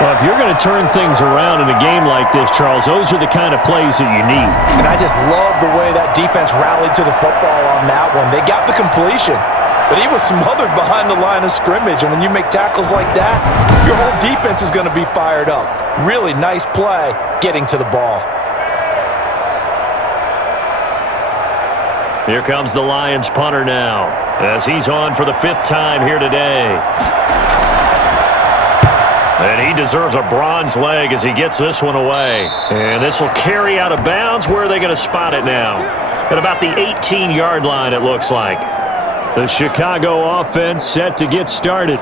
Well, if you're going to turn things around in a game like this, Charles, those are the kind of plays that you need. And I just love the way that defense rallied to the football on that one. They got the completion, but he was smothered behind the line of scrimmage. And when you make tackles like that, your whole defense is going to be fired up. Really nice play getting to the ball. Here comes the Lions punter now as he's on for the 5th time here today. And he deserves a bronze leg as he gets this one away. And this will carry out of bounds. Where are they going to spot it now? At about the 18-yard line, it looks like. The Chicago offense set to get started.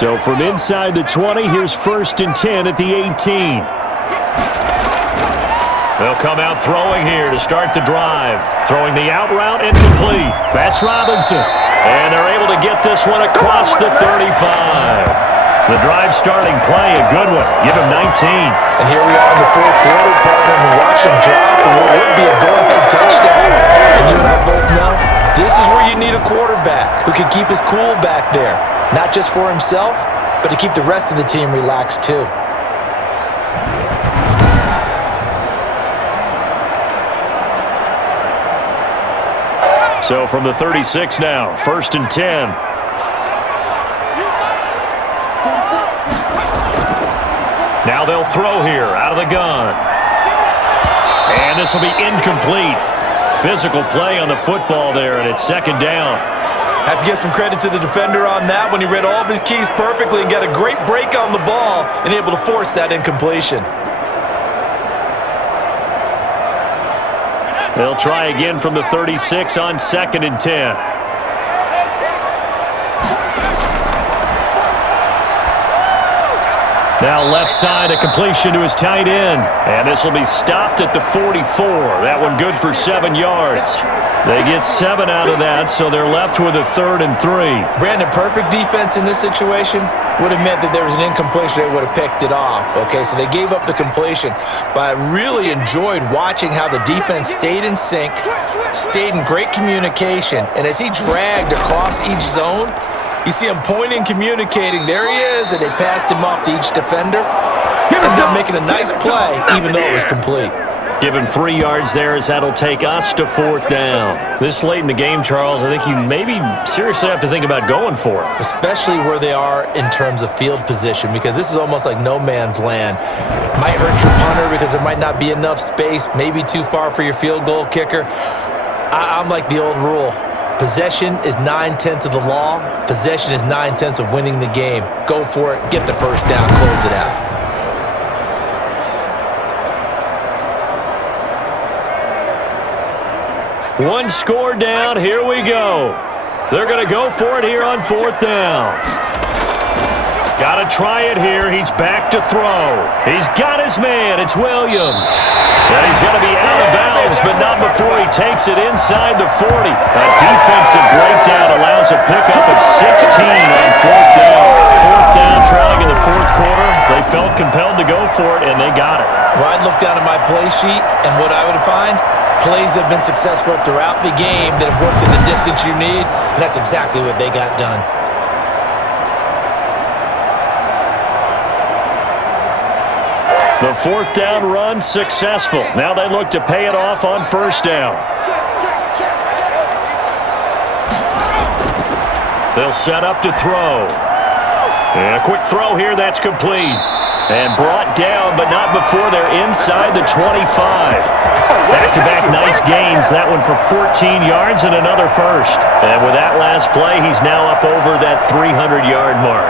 So from inside the 20, here's 1st and 10 at the 18. They'll come out throwing here to start the drive. Throwing the out route incomplete. That's Robinson. And they're able to get this one across the 35. The drive starting play, a good one. Give him 19. And here we are in the 4th quarter, partner, and watch him drop for what would be a go-ahead touchdown. And you and I both know this is where you need a quarterback who can keep his cool back there. Not just for himself, but to keep the rest of the team relaxed too. So from the 36 now, 1st and 10. Now they'll throw here out of the gun. And this will be incomplete. Physical play on the football there, and it's 2nd down. Have to give some credit to the defender on that when he read all of his keys perfectly and got a great break on the ball and able to force that incompletion. They'll try again from the 36 on 2nd and 10. Now left side, a completion to his tight end. And this will be stopped at the 44. That one good for 7 yards. They get 7 out of that, so they're left with a 3rd and 3. Brandon, perfect defense in this situation. would have meant that there was an incompletion. They would have picked it off. Okay, so they gave up the completion. But I really enjoyed watching how the defense stayed in sync, stayed in great communication, and as he dragged across each zone, you see him pointing, communicating. There he is, and they passed him off to each defender. Ended up making a nice play, even though it was complete. Give him 3 yards there as that'll take us to 4th down. This late in the game, Charles, I think you maybe seriously have to think about going for it. Especially where they are in terms of field position, because this is almost like no man's land. Might hurt your punter because there might not be enough space, maybe too far for your field goal kicker. I'm like the old rule. Possession is 9/10 of the law. Possession is 9/10 of winning the game. Go for it. Get the first down. Close it out. One score down. Here we go. They're going to go for it here on 4th down. Got to try it here. He's back to throw. He's got his man. It's Williams. And he's going to be out of bounds, but not before he takes it inside the 40. A defensive breakdown allows a pickup of 16 on 4th down. 4th down, trailing in the 4th quarter. They felt compelled to go for it, and they got it. Well, I'd look down at my play sheet, and what I would find, plays have been successful throughout the game that have worked in the distance you need, and that's exactly what they got done. The 4th down run successful. Now they look to pay it off on 1st down. They'll set up to throw. And a quick throw here, that's complete. And brought down, but not before they're inside the 25. Back-to-back nice gains. That one for 14 yards and another first. And with that last play, he's now up over that 300-yard mark.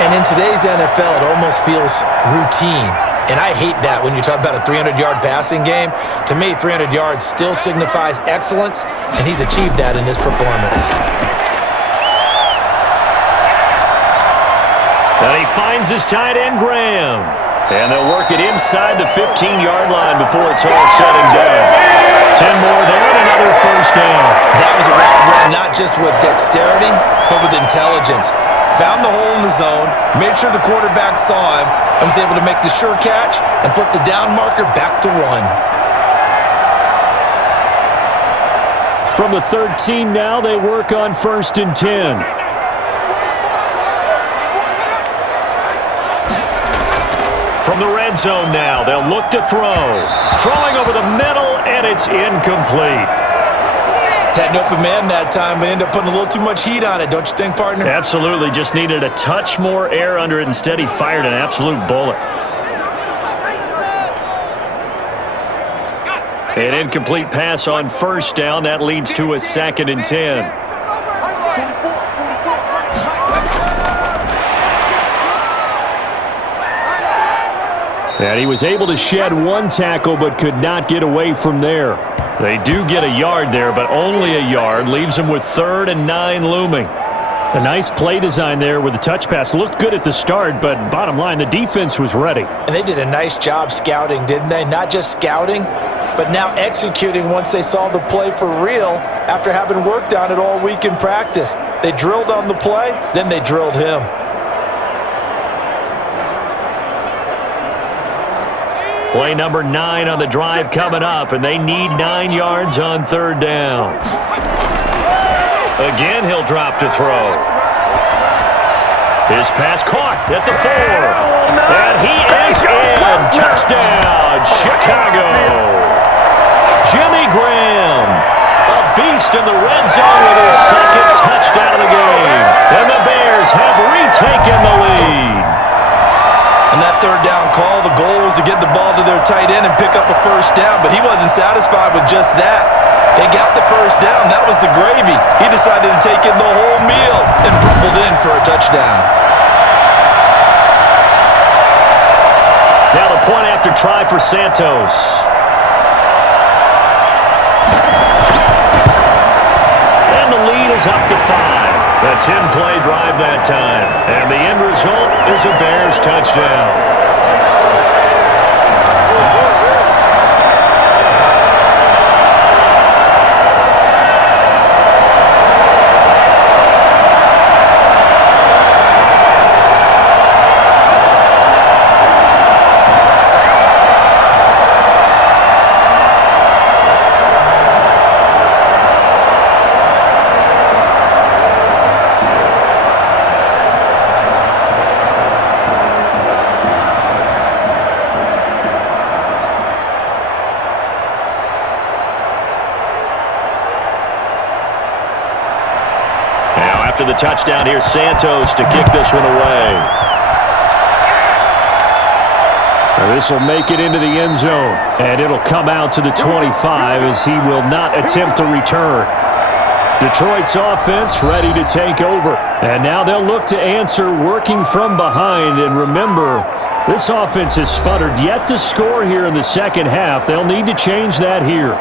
And in today's NFL, it almost feels routine. And I hate that when you talk about a 300-yard passing game. To me, 300 yards still signifies excellence, and he's achieved that in this performance. And he finds his tight end, Graham. And they'll work it inside the 15-yard line before it's all said and done. 10 more there and another first down. That was a route run not just with dexterity, but with intelligence. Found the hole in the zone, made sure the quarterback saw him, and was able to make the sure catch and flip the down marker back to 1. From the 13 now, they work on 1st and 10. From the red zone now, they'll look to throw. Throwing over the middle, and it's incomplete. Had an open man that time, but ended up putting a little too much heat on it, don't you think, partner? Absolutely. Just needed a touch more air under it. Instead, he fired an absolute bullet. An incomplete pass on 1st down. That leads to a 2nd and 10. And he was able to shed 1 tackle but could not get away from there. They do get a yard there, but only a yard. Leaves them with 3rd and 9 looming. A nice play design there with the touch pass. Looked good at the start, but bottom line, the defense was ready. And they did a nice job scouting, didn't they? Not just scouting, but now executing once they saw the play for real after having worked on it all week in practice. They drilled on the play, then they drilled him. Play number 9 on the drive coming up, and they need 9 yards on 3rd down. Again, he'll drop to throw. His pass caught at the 4. And he is in. Touchdown, Chicago. Jimmy Graham, a beast in the red zone with his 2nd touchdown of the game. And the Bears have retaken the lead. On that 3rd down call, the goal was to get the ball to their tight end and pick up a first down, but he wasn't satisfied with just that. They got the first down. That was the gravy. He decided to take in the whole meal and rumbled in for a touchdown. Now the point after try for Santos. And the lead is up to 5. A 10-play drive that time. And the end result is a Bears touchdown. touchdown. Here's Santos to kick this one away. This will make it into the end zone, and it'll come out to the 25 as he will not attempt to return. Detroit's offense ready to take over, and now they'll look to answer working from behind. And remember, this offense has sputtered yet to score here in the second half. They'll need to change that here.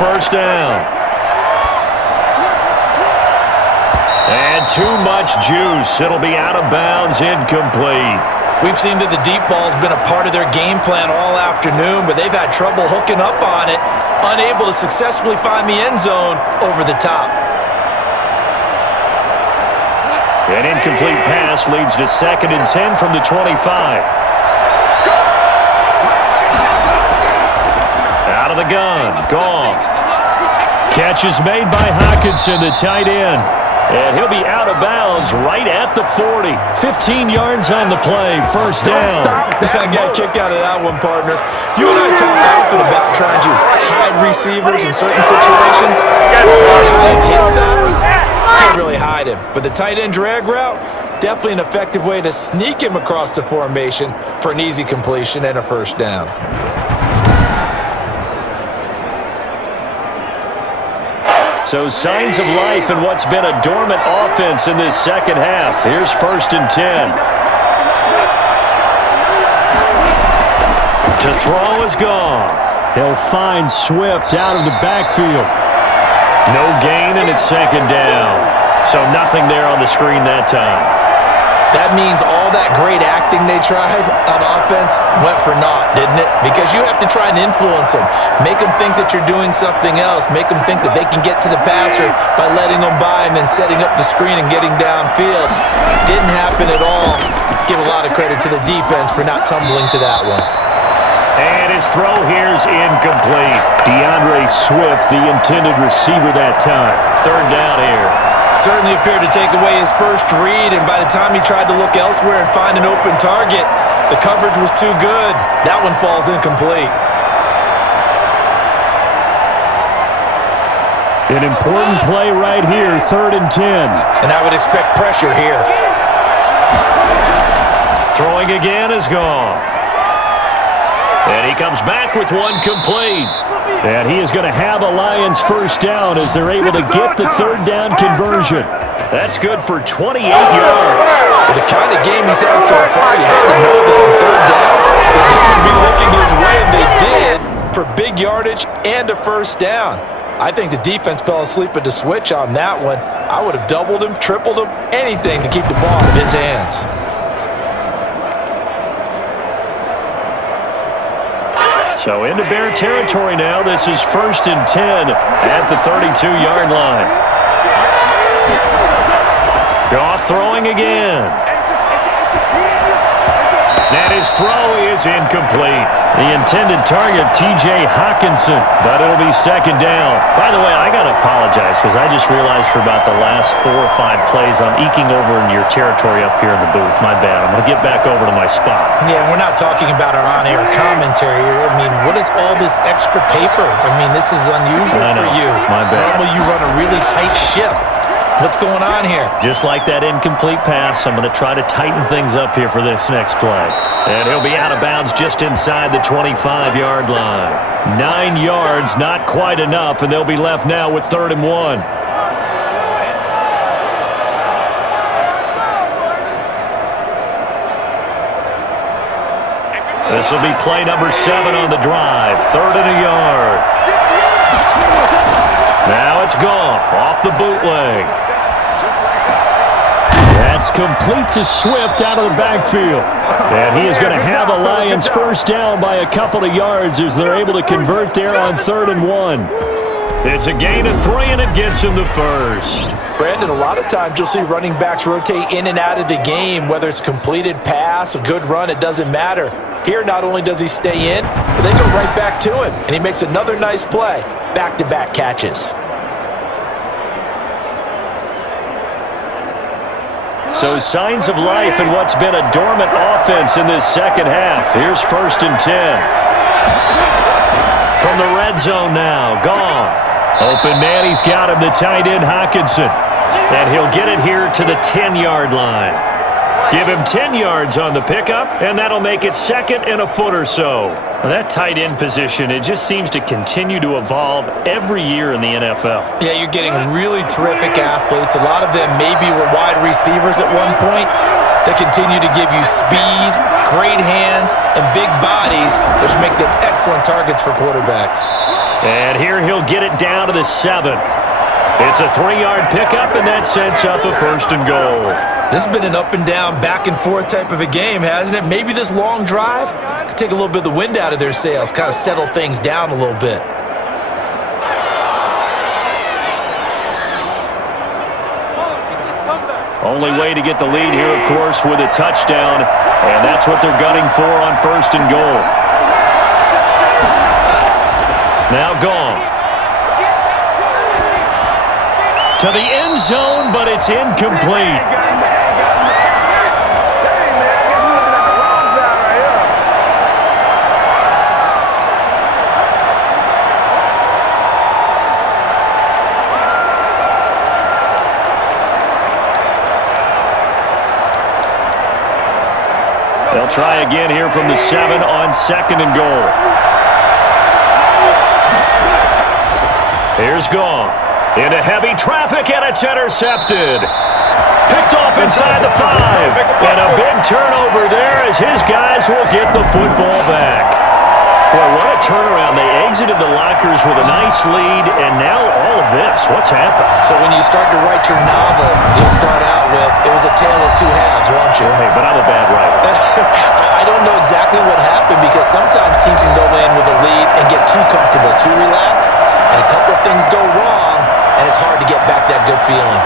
First down. And too much juice. It'll be out of bounds, incomplete. We've seen that the deep ball's been a part of their game plan all afternoon, but they've had trouble hooking up on it, unable to successfully find the end zone over the top. An incomplete pass leads to 2nd and 10 from the 25. Out of the gun. Goff. Catch is made by Hockenson, the tight end. And he'll be out of bounds right at the 40. 15 yards on the play. First down. I got a kick out of that one, partner. You and I talk often about trying to hide receivers in certain situations. A guy of his size can't really hide him. But the tight end drag route, definitely an effective way to sneak him across the formation for an easy completion and a first down. So signs of life in what's been a dormant offense in this second half. Here's 1st and 10. To throw is Goff. He'll find Swift out of the backfield. No gain, and it's 2nd down. So nothing there on the screen that time. That means all that great acting they tried on offense went for naught, didn't it? Because you have to try and influence them. Make them think that you're doing something else. Make them think that they can get to the passer by letting them by and then setting up the screen and getting downfield. Didn't happen at all. Give a lot of credit to the defense for not tumbling to that one. And his throw here's incomplete. DeAndre Swift, the intended receiver that time. 3rd down here. Certainly appeared to take away his first read, and by the time he tried to look elsewhere and find an open target, the coverage was too good. That one falls incomplete. An important play right here, 3rd and 10. And I would expect pressure here. Throwing again is Goff. And he comes back with one complete. And he is going to have a Lions first down as they're able to get the 3rd down conversion. That's good for 28 yards. With the kind of game he's had so far, you had to know that on 3rd down, they would be looking his way, and they did, for big yardage and a first down. I think the defense fell asleep at the switch on that one. I would have doubled him, tripled him, anything to keep the ball out of his hands. So into Bear territory now. This is 1st and 10 at the 32-yard line. Goff throwing again. And his throw is incomplete. The intended target, T.J. Hockenson, but it'll be 2nd down. By the way, I got to apologize because I just realized for about the last 4 or 5 plays, I'm eking over into your territory up here in the booth. My bad. I'm going to get back over to my spot. Yeah, we're not talking about our on-air commentary here. I mean, what is all this extra paper? I mean, this is unusual for you. My bad. Normally you run a really tight ship. What's going on here? Just like that incomplete pass, I'm going to try to tighten things up here for this next play. And he'll be out of bounds just inside the 25-yard line. 9 yards, not quite enough, and they'll be left now with 3rd and 1. This will be play number 7 on the drive. 3rd and a yard. Now it's Goff off the bootleg. That's complete to Swift out of the backfield. And he is going to have a Lions first down by a couple of yards as they're able to convert there on 3rd and 1. It's a gain of 3, and it gets him the first. Brandon, a lot of times you'll see running backs rotate in and out of the game, whether it's a completed pass, a good run, it doesn't matter. Here, not only does he stay in, but they go right back to him, and he makes another nice play. Back-to-back catches. So signs of life in what's been a dormant offense in this second half. Here's 1st and 10. From the red zone now, Goff. Open man, he's got him, the tight end Hockenson. And he'll get it here to the 10-yard line. Give him 10 yards on the pickup, and that'll make it 2nd and a foot or so. Well, that tight end position, it just seems to continue to evolve every year in the NFL. Yeah, you're getting really terrific athletes. A lot of them maybe were wide receivers at one point. They continue to give you speed, great hands, and big bodies, which make them excellent targets for quarterbacks. And here he'll get it down to the 7. It's a 3-yard pickup, and that sets up a 1st and goal. This has been an up and down, back and forth type of a game, hasn't it? Maybe this long drive could take a little bit of the wind out of their sails, kind of settle things down a little bit. Only way to get the lead here, of course, with a touchdown, and that's what they're gunning for on 1st and goal. Now Goff. To the end zone, but it's incomplete. They'll try again here from the 7 on 2nd and goal. Here's Goff. Into heavy traffic, and it's intercepted. Picked off inside the 5. And a big turnover there as his guys will get the football back. Boy, what a turnaround. They exited the lockers with a nice lead, and now all of this. What's happened? So when you start to write your novel, you'll start out with, it was a tale of two halves, won't you? Hey, but I'm a bad writer. I don't know exactly what happened, because sometimes teams can go in with a lead and get too comfortable, too relaxed, and a couple of things go wrong, and it's hard to get back that good feeling.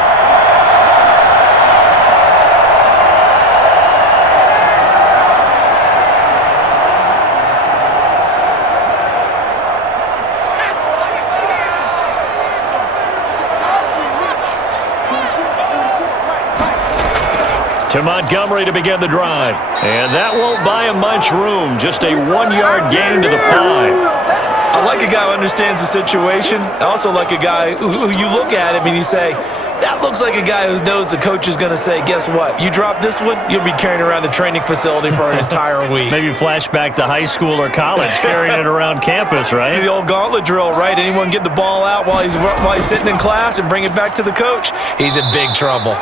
To Montgomery to begin the drive. And that won't buy him much room. Just a 1-yard gain to the 5. I like a guy who understands the situation. I also like a guy who you look at him and you say, that looks like a guy who knows the coach is going to say, guess what? You drop this one, you'll be carrying around the training facility for an entire week. Maybe flashback to high school or college, carrying it around campus, right? The old gauntlet drill, right? Anyone get the ball out while he's sitting in class and bring it back to the coach? He's in big trouble.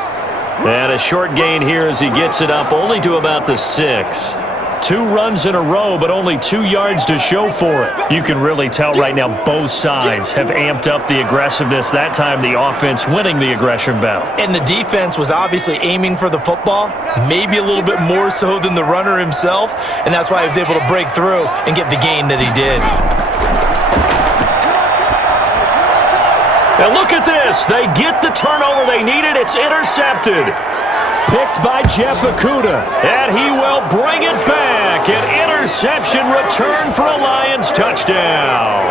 And a short gain here as he gets it up only to about the 6. 2 runs in a row, but only 2 yards to show for it. You can really tell right now both sides have amped up the aggressiveness. That time the offense winning the aggression battle. And the defense was obviously aiming for the football, maybe a little bit more so than the runner himself, and that's why he was able to break through and get the gain that he did. Now look at this. They get the turnover they needed. It's intercepted. Picked by Jeff Okudah. And he will bring it back. An interception return for a Lions touchdown.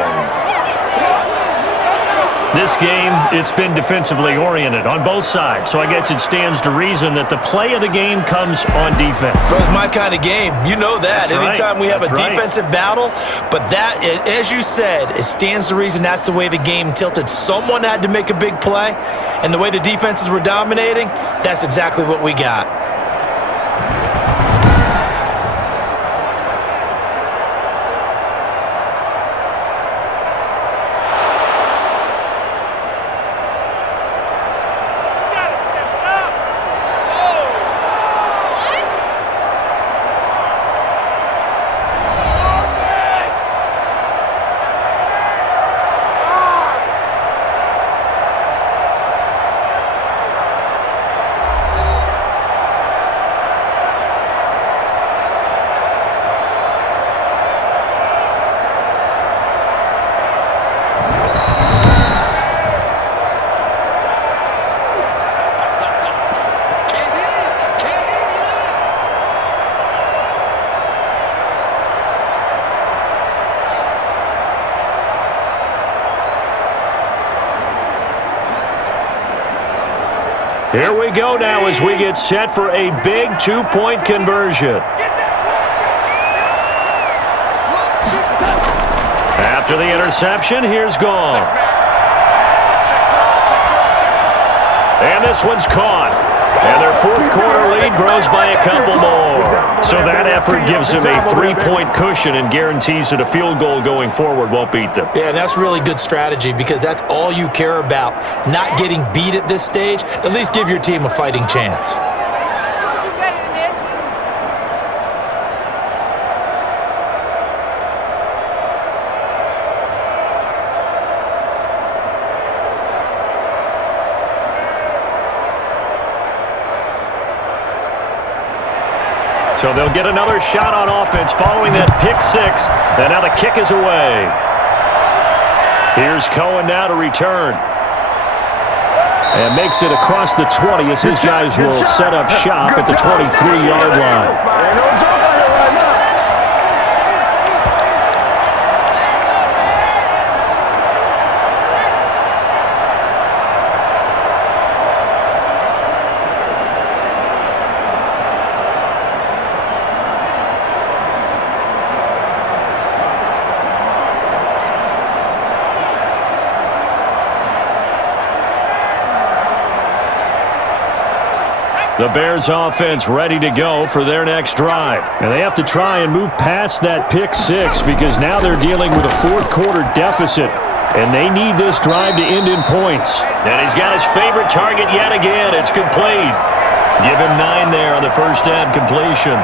This game, it's been defensively oriented on both sides, so I guess it stands to reason that the play of the game comes on defense. So it's my kind of game. You know that. That's Anytime right. we have That's a right. defensive battle, but that, as you said, it stands to reason that's the way the game tilted. Someone had to make a big play, and the way the defenses were dominating, that's exactly what we got. Here we go now as we get set for a big 2-point conversion. After the interception, here's Goff. And this one's caught. And their fourth quarter lead grows by a couple more. So that effort gives them a 3-point cushion and guarantees that a field goal going forward won't beat them. Yeah, and that's really good strategy because that's all you care about. Not getting beat at this stage. At least give your team a fighting chance. So they'll get another shot on offense following that pick six. And now the kick is away. Here's Cohen now to return. And makes it across the 20 as his guys will set up shop at the 23-yard line. The Bears offense ready to go for their next drive. And they have to try and move past that pick six because now they're dealing with a fourth quarter deficit. And they need this drive to end in points. And he's got his favorite target yet again. It's complete. Give him 9 there on the first down completion.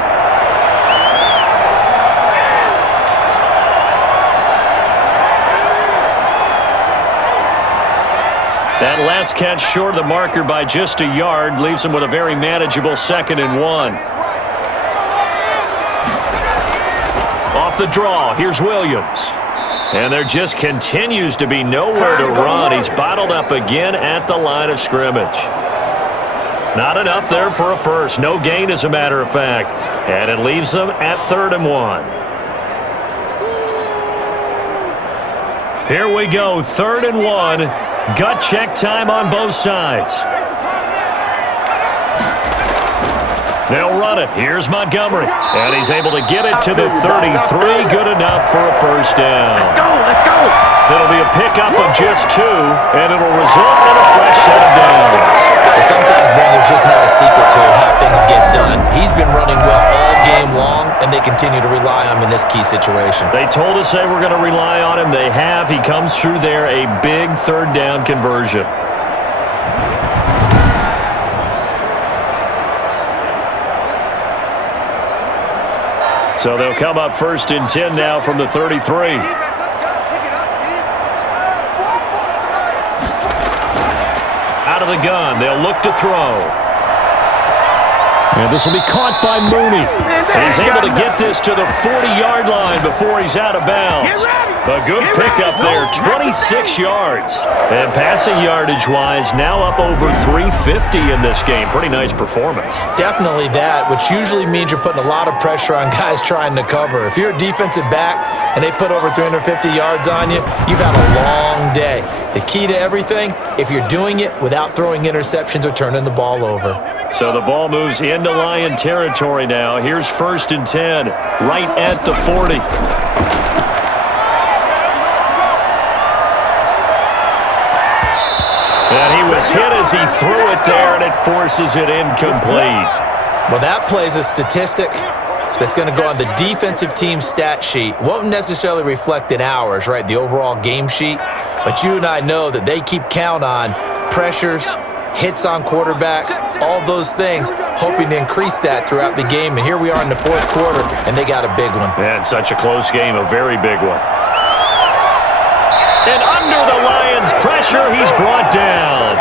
That last catch short of the marker by just a yard leaves him with a very manageable 2nd and 1. Off the draw, here's Williams. And there just continues to be nowhere to run. He's bottled up again at the line of scrimmage. Not enough there for a first. No gain, as a matter of fact. And it leaves them at 3rd and 1. Here we go, 3rd and 1. Gut check time on both sides. They'll run it. Here's Montgomery. And he's able to get it to the 33. Good enough for a first down. Let's go, let's go. It'll be a pickup of just 2, and it'll result in a fresh set of downs. Sometimes, man, there's just not a secret to how things get done. He's been running well all game long, and they continue to rely on him in this key situation. They told us they were going to rely on him. They have. He comes through there, a big 3rd down conversion. So they'll come up 1st and 10 now from the 33. Out of the gun, they'll look to throw. And this will be caught by Mooney. And he's able to get this to the 40-yard line before he's out of bounds. A good pickup there, 26 yards. And passing yardage-wise, now up over 350 in this game. Pretty nice performance. Definitely that, which usually means you're putting a lot of pressure on guys trying to cover. If you're a defensive back and they put over 350 yards on you, you've had a long day. The key to everything, if you're doing it without throwing interceptions or turning the ball over. So the ball moves into Lion territory now. Here's 1st and 10, right at the 40. And he was hit as he threw it there, and it forces it incomplete. Well, that plays a statistic that's going to go on the defensive team stat sheet. Won't necessarily reflect in ours, right, the overall game sheet. But you and I know that they keep count on pressures, hits on quarterbacks, all those things, hoping to increase that throughout the game. And here we are in the 4th quarter, and they got a big one. And such a close game, a very big one. And under the Lions' pressure, he's brought down.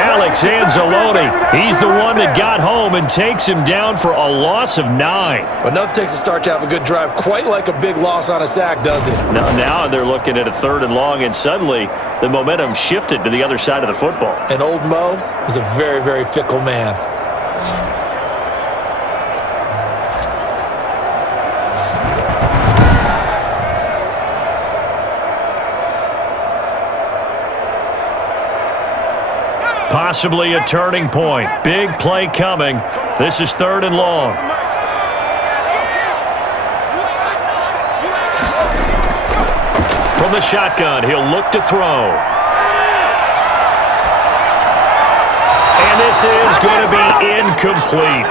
Alex Anzalone, he's the one that got home and takes him down for a loss of 9. Well, nothing takes a start to have a good drive quite like a big loss on a sack, does it? Now they're looking at a 3rd and long, and suddenly the momentum shifted to the other side of the football. And old Mo is a very, very fickle man. Possibly a turning point. Big play coming. This is 3rd and long. From the shotgun, he'll look to throw. And this is going to be incomplete.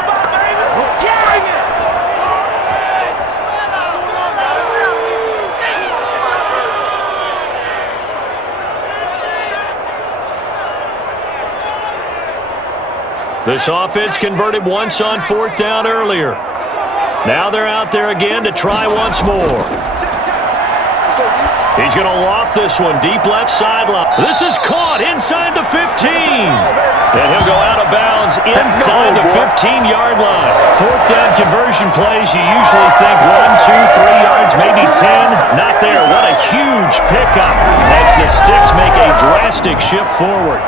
This offense converted once on 4th down earlier. Now they're out there again to try once more. He's going to loft this one deep left sideline. This is caught inside the 15. And he'll go out of bounds inside the 15-yard line. 4th down conversion plays, you usually think 1, 2, 3 yards, maybe 10. Not there. What a huge pickup as the Sticks make a drastic shift forward.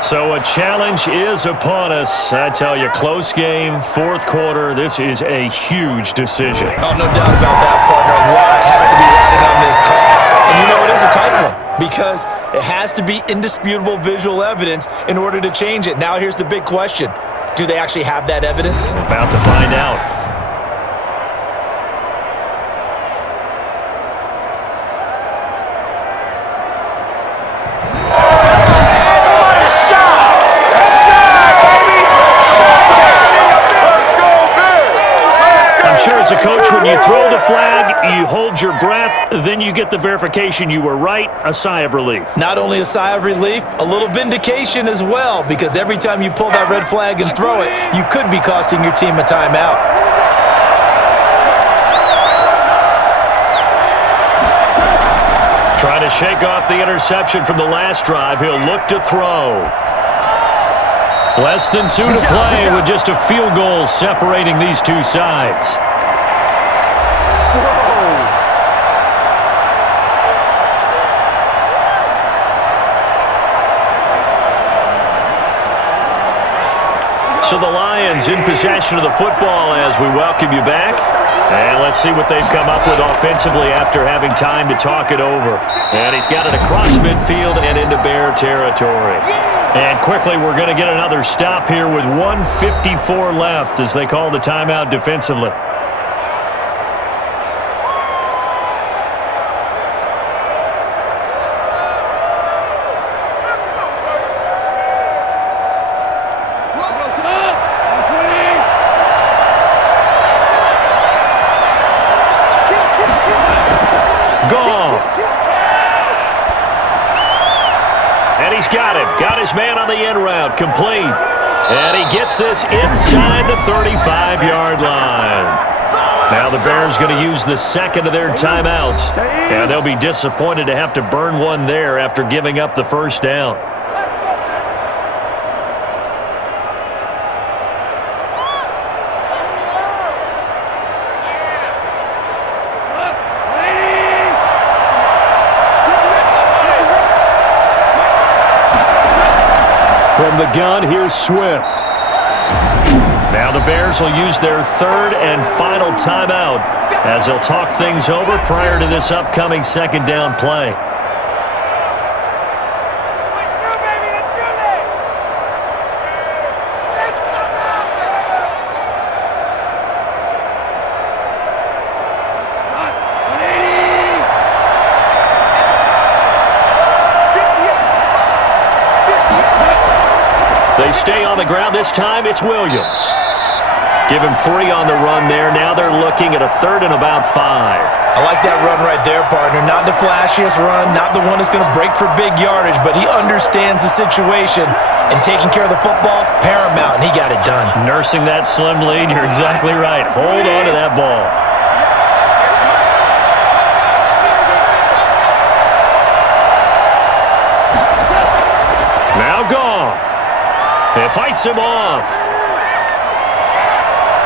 So a challenge is upon us. I tell you, close game, 4th quarter. This is a huge decision. Oh, no doubt about that, partner. A lot has to be riding on this call. And you know, it is a tight one because it has to be indisputable visual evidence in order to change it. Now here's the big question. Do they actually have that evidence? We're about to find out. As a coach, when you throw the flag, you hold your breath, then you get the verification you were right, a sigh of relief. Not only a sigh of relief, a little vindication as well, because every time you pull that red flag and throw it, you could be costing your team a timeout. Trying to shake off the interception from the last drive. He'll look to throw. Less than 2 to play with just a field goal separating these two sides. So the Lions in possession of the football as we welcome you back. And let's see what they've come up with offensively after having time to talk it over. And he's got it across midfield and into Bear territory. And quickly, we're going to get another stop here with 1:54 left as they call the timeout defensively. Got his man on the end route, complete. And he gets this inside the 35-yard line. Now the Bears going to use the second of their timeouts. And they'll be disappointed to have to burn one there after giving up the first down. From the gun, here's Swift. Now the Bears will use their third and final timeout as they'll talk things over prior to this upcoming second down play. They stay on the ground. This time it's Williams. Give him 3 on the run there. Now they're looking at a third and about 5. I like that run right there, partner. Not the flashiest run, not the one that's going to break for big yardage, but he understands the situation, and taking care of the football, paramount, and he got it done. Nursing that slim lead, you're exactly right. Hold on to that ball. Now Goff. It fights him off.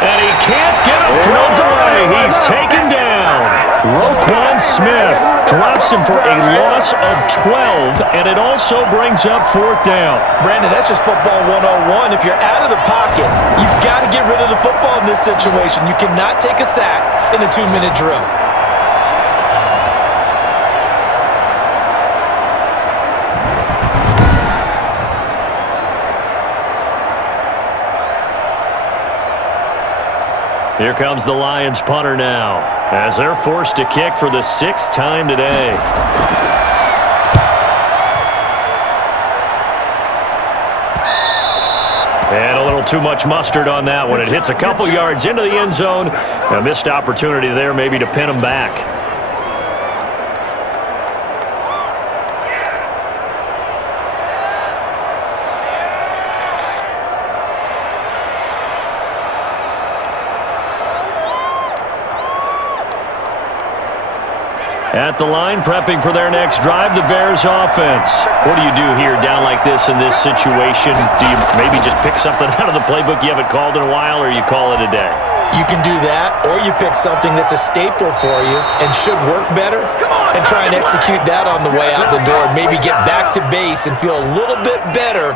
And he can't get a throw away. He's taken down. Roquan John Smith drops him for a loss of 12, and it also brings up fourth down. Brandon, that's just football 101. If you're out of the pocket, you've got to get rid of the football in this situation. You cannot take a sack in a 2-minute drill. Here comes the Lions punter now, as they're forced to kick for the 6th time today. And a little too much mustard on that one. It hits a couple yards into the end zone. A missed opportunity there maybe to pin them back. At the line, prepping for their next drive, the Bears offense. What do you do here down like this in this situation? Do you maybe just pick something out of the playbook you haven't called in a while, or you call it a day? You can do that, or you pick something that's a staple for you and should work better and try and execute that on the way out the door and maybe get back to base and feel a little bit better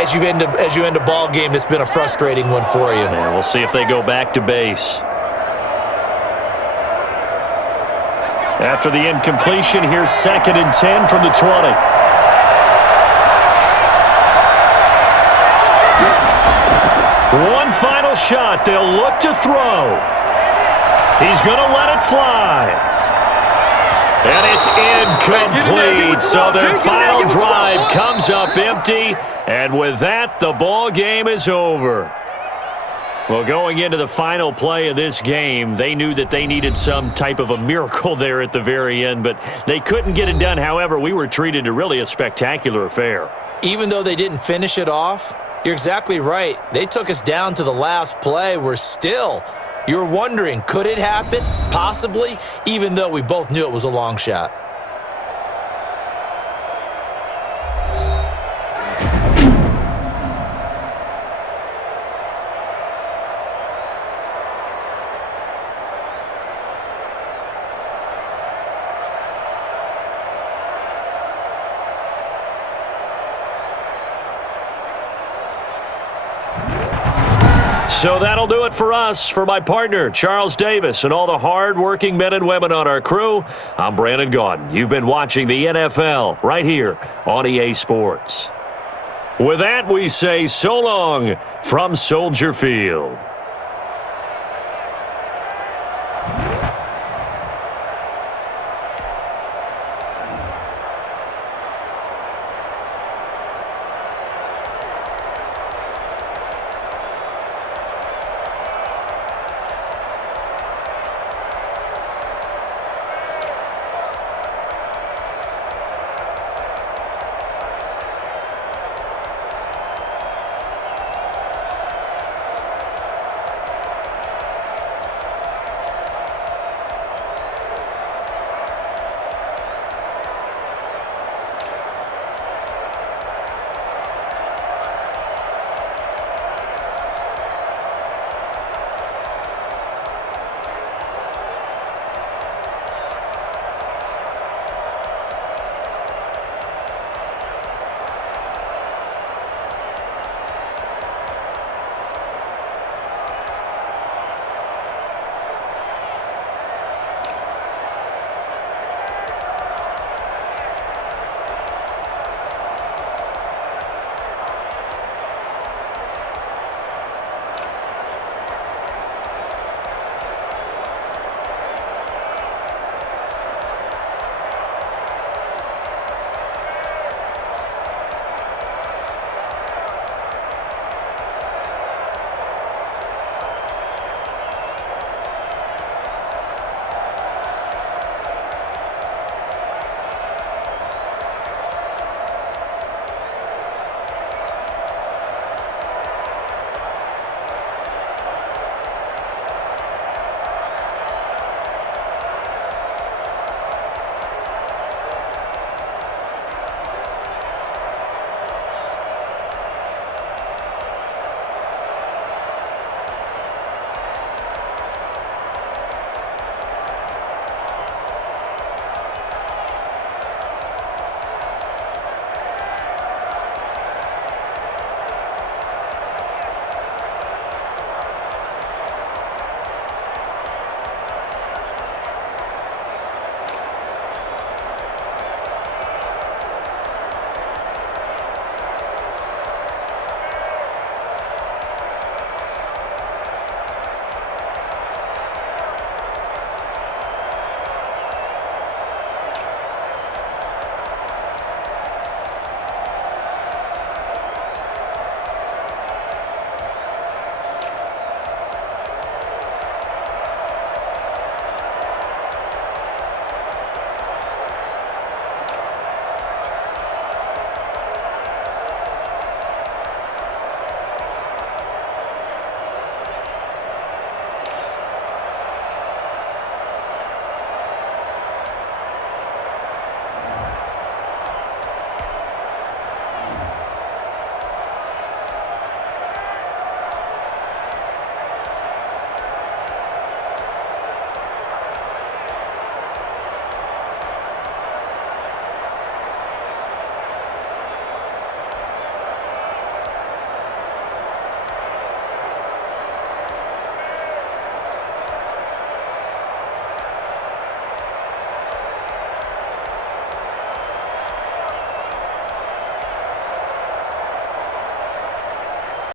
as you end a ball game that's been a frustrating one for you. Yeah, we'll see if they go back to base. After the incompletion, here's 2nd and 10 from the 20. One final shot. They'll look to throw. He's going to let it fly. And it's incomplete. So their final drive comes up empty. And with that, the ball game is over. Well, going into the final play of this game, they knew that they needed some type of a miracle there at the very end, but they couldn't get it done. However, we were treated to really a spectacular affair. Even though they didn't finish it off, you're exactly right. They took us down to the last play. You're wondering, could it happen? Possibly, even though we both knew it was a long shot. So that'll do it for us. For my partner, Charles Davis, and all the hard-working men and women on our crew, I'm Brandon Gaudin. You've been watching the NFL right here on EA Sports. With that, we say so long from Soldier Field.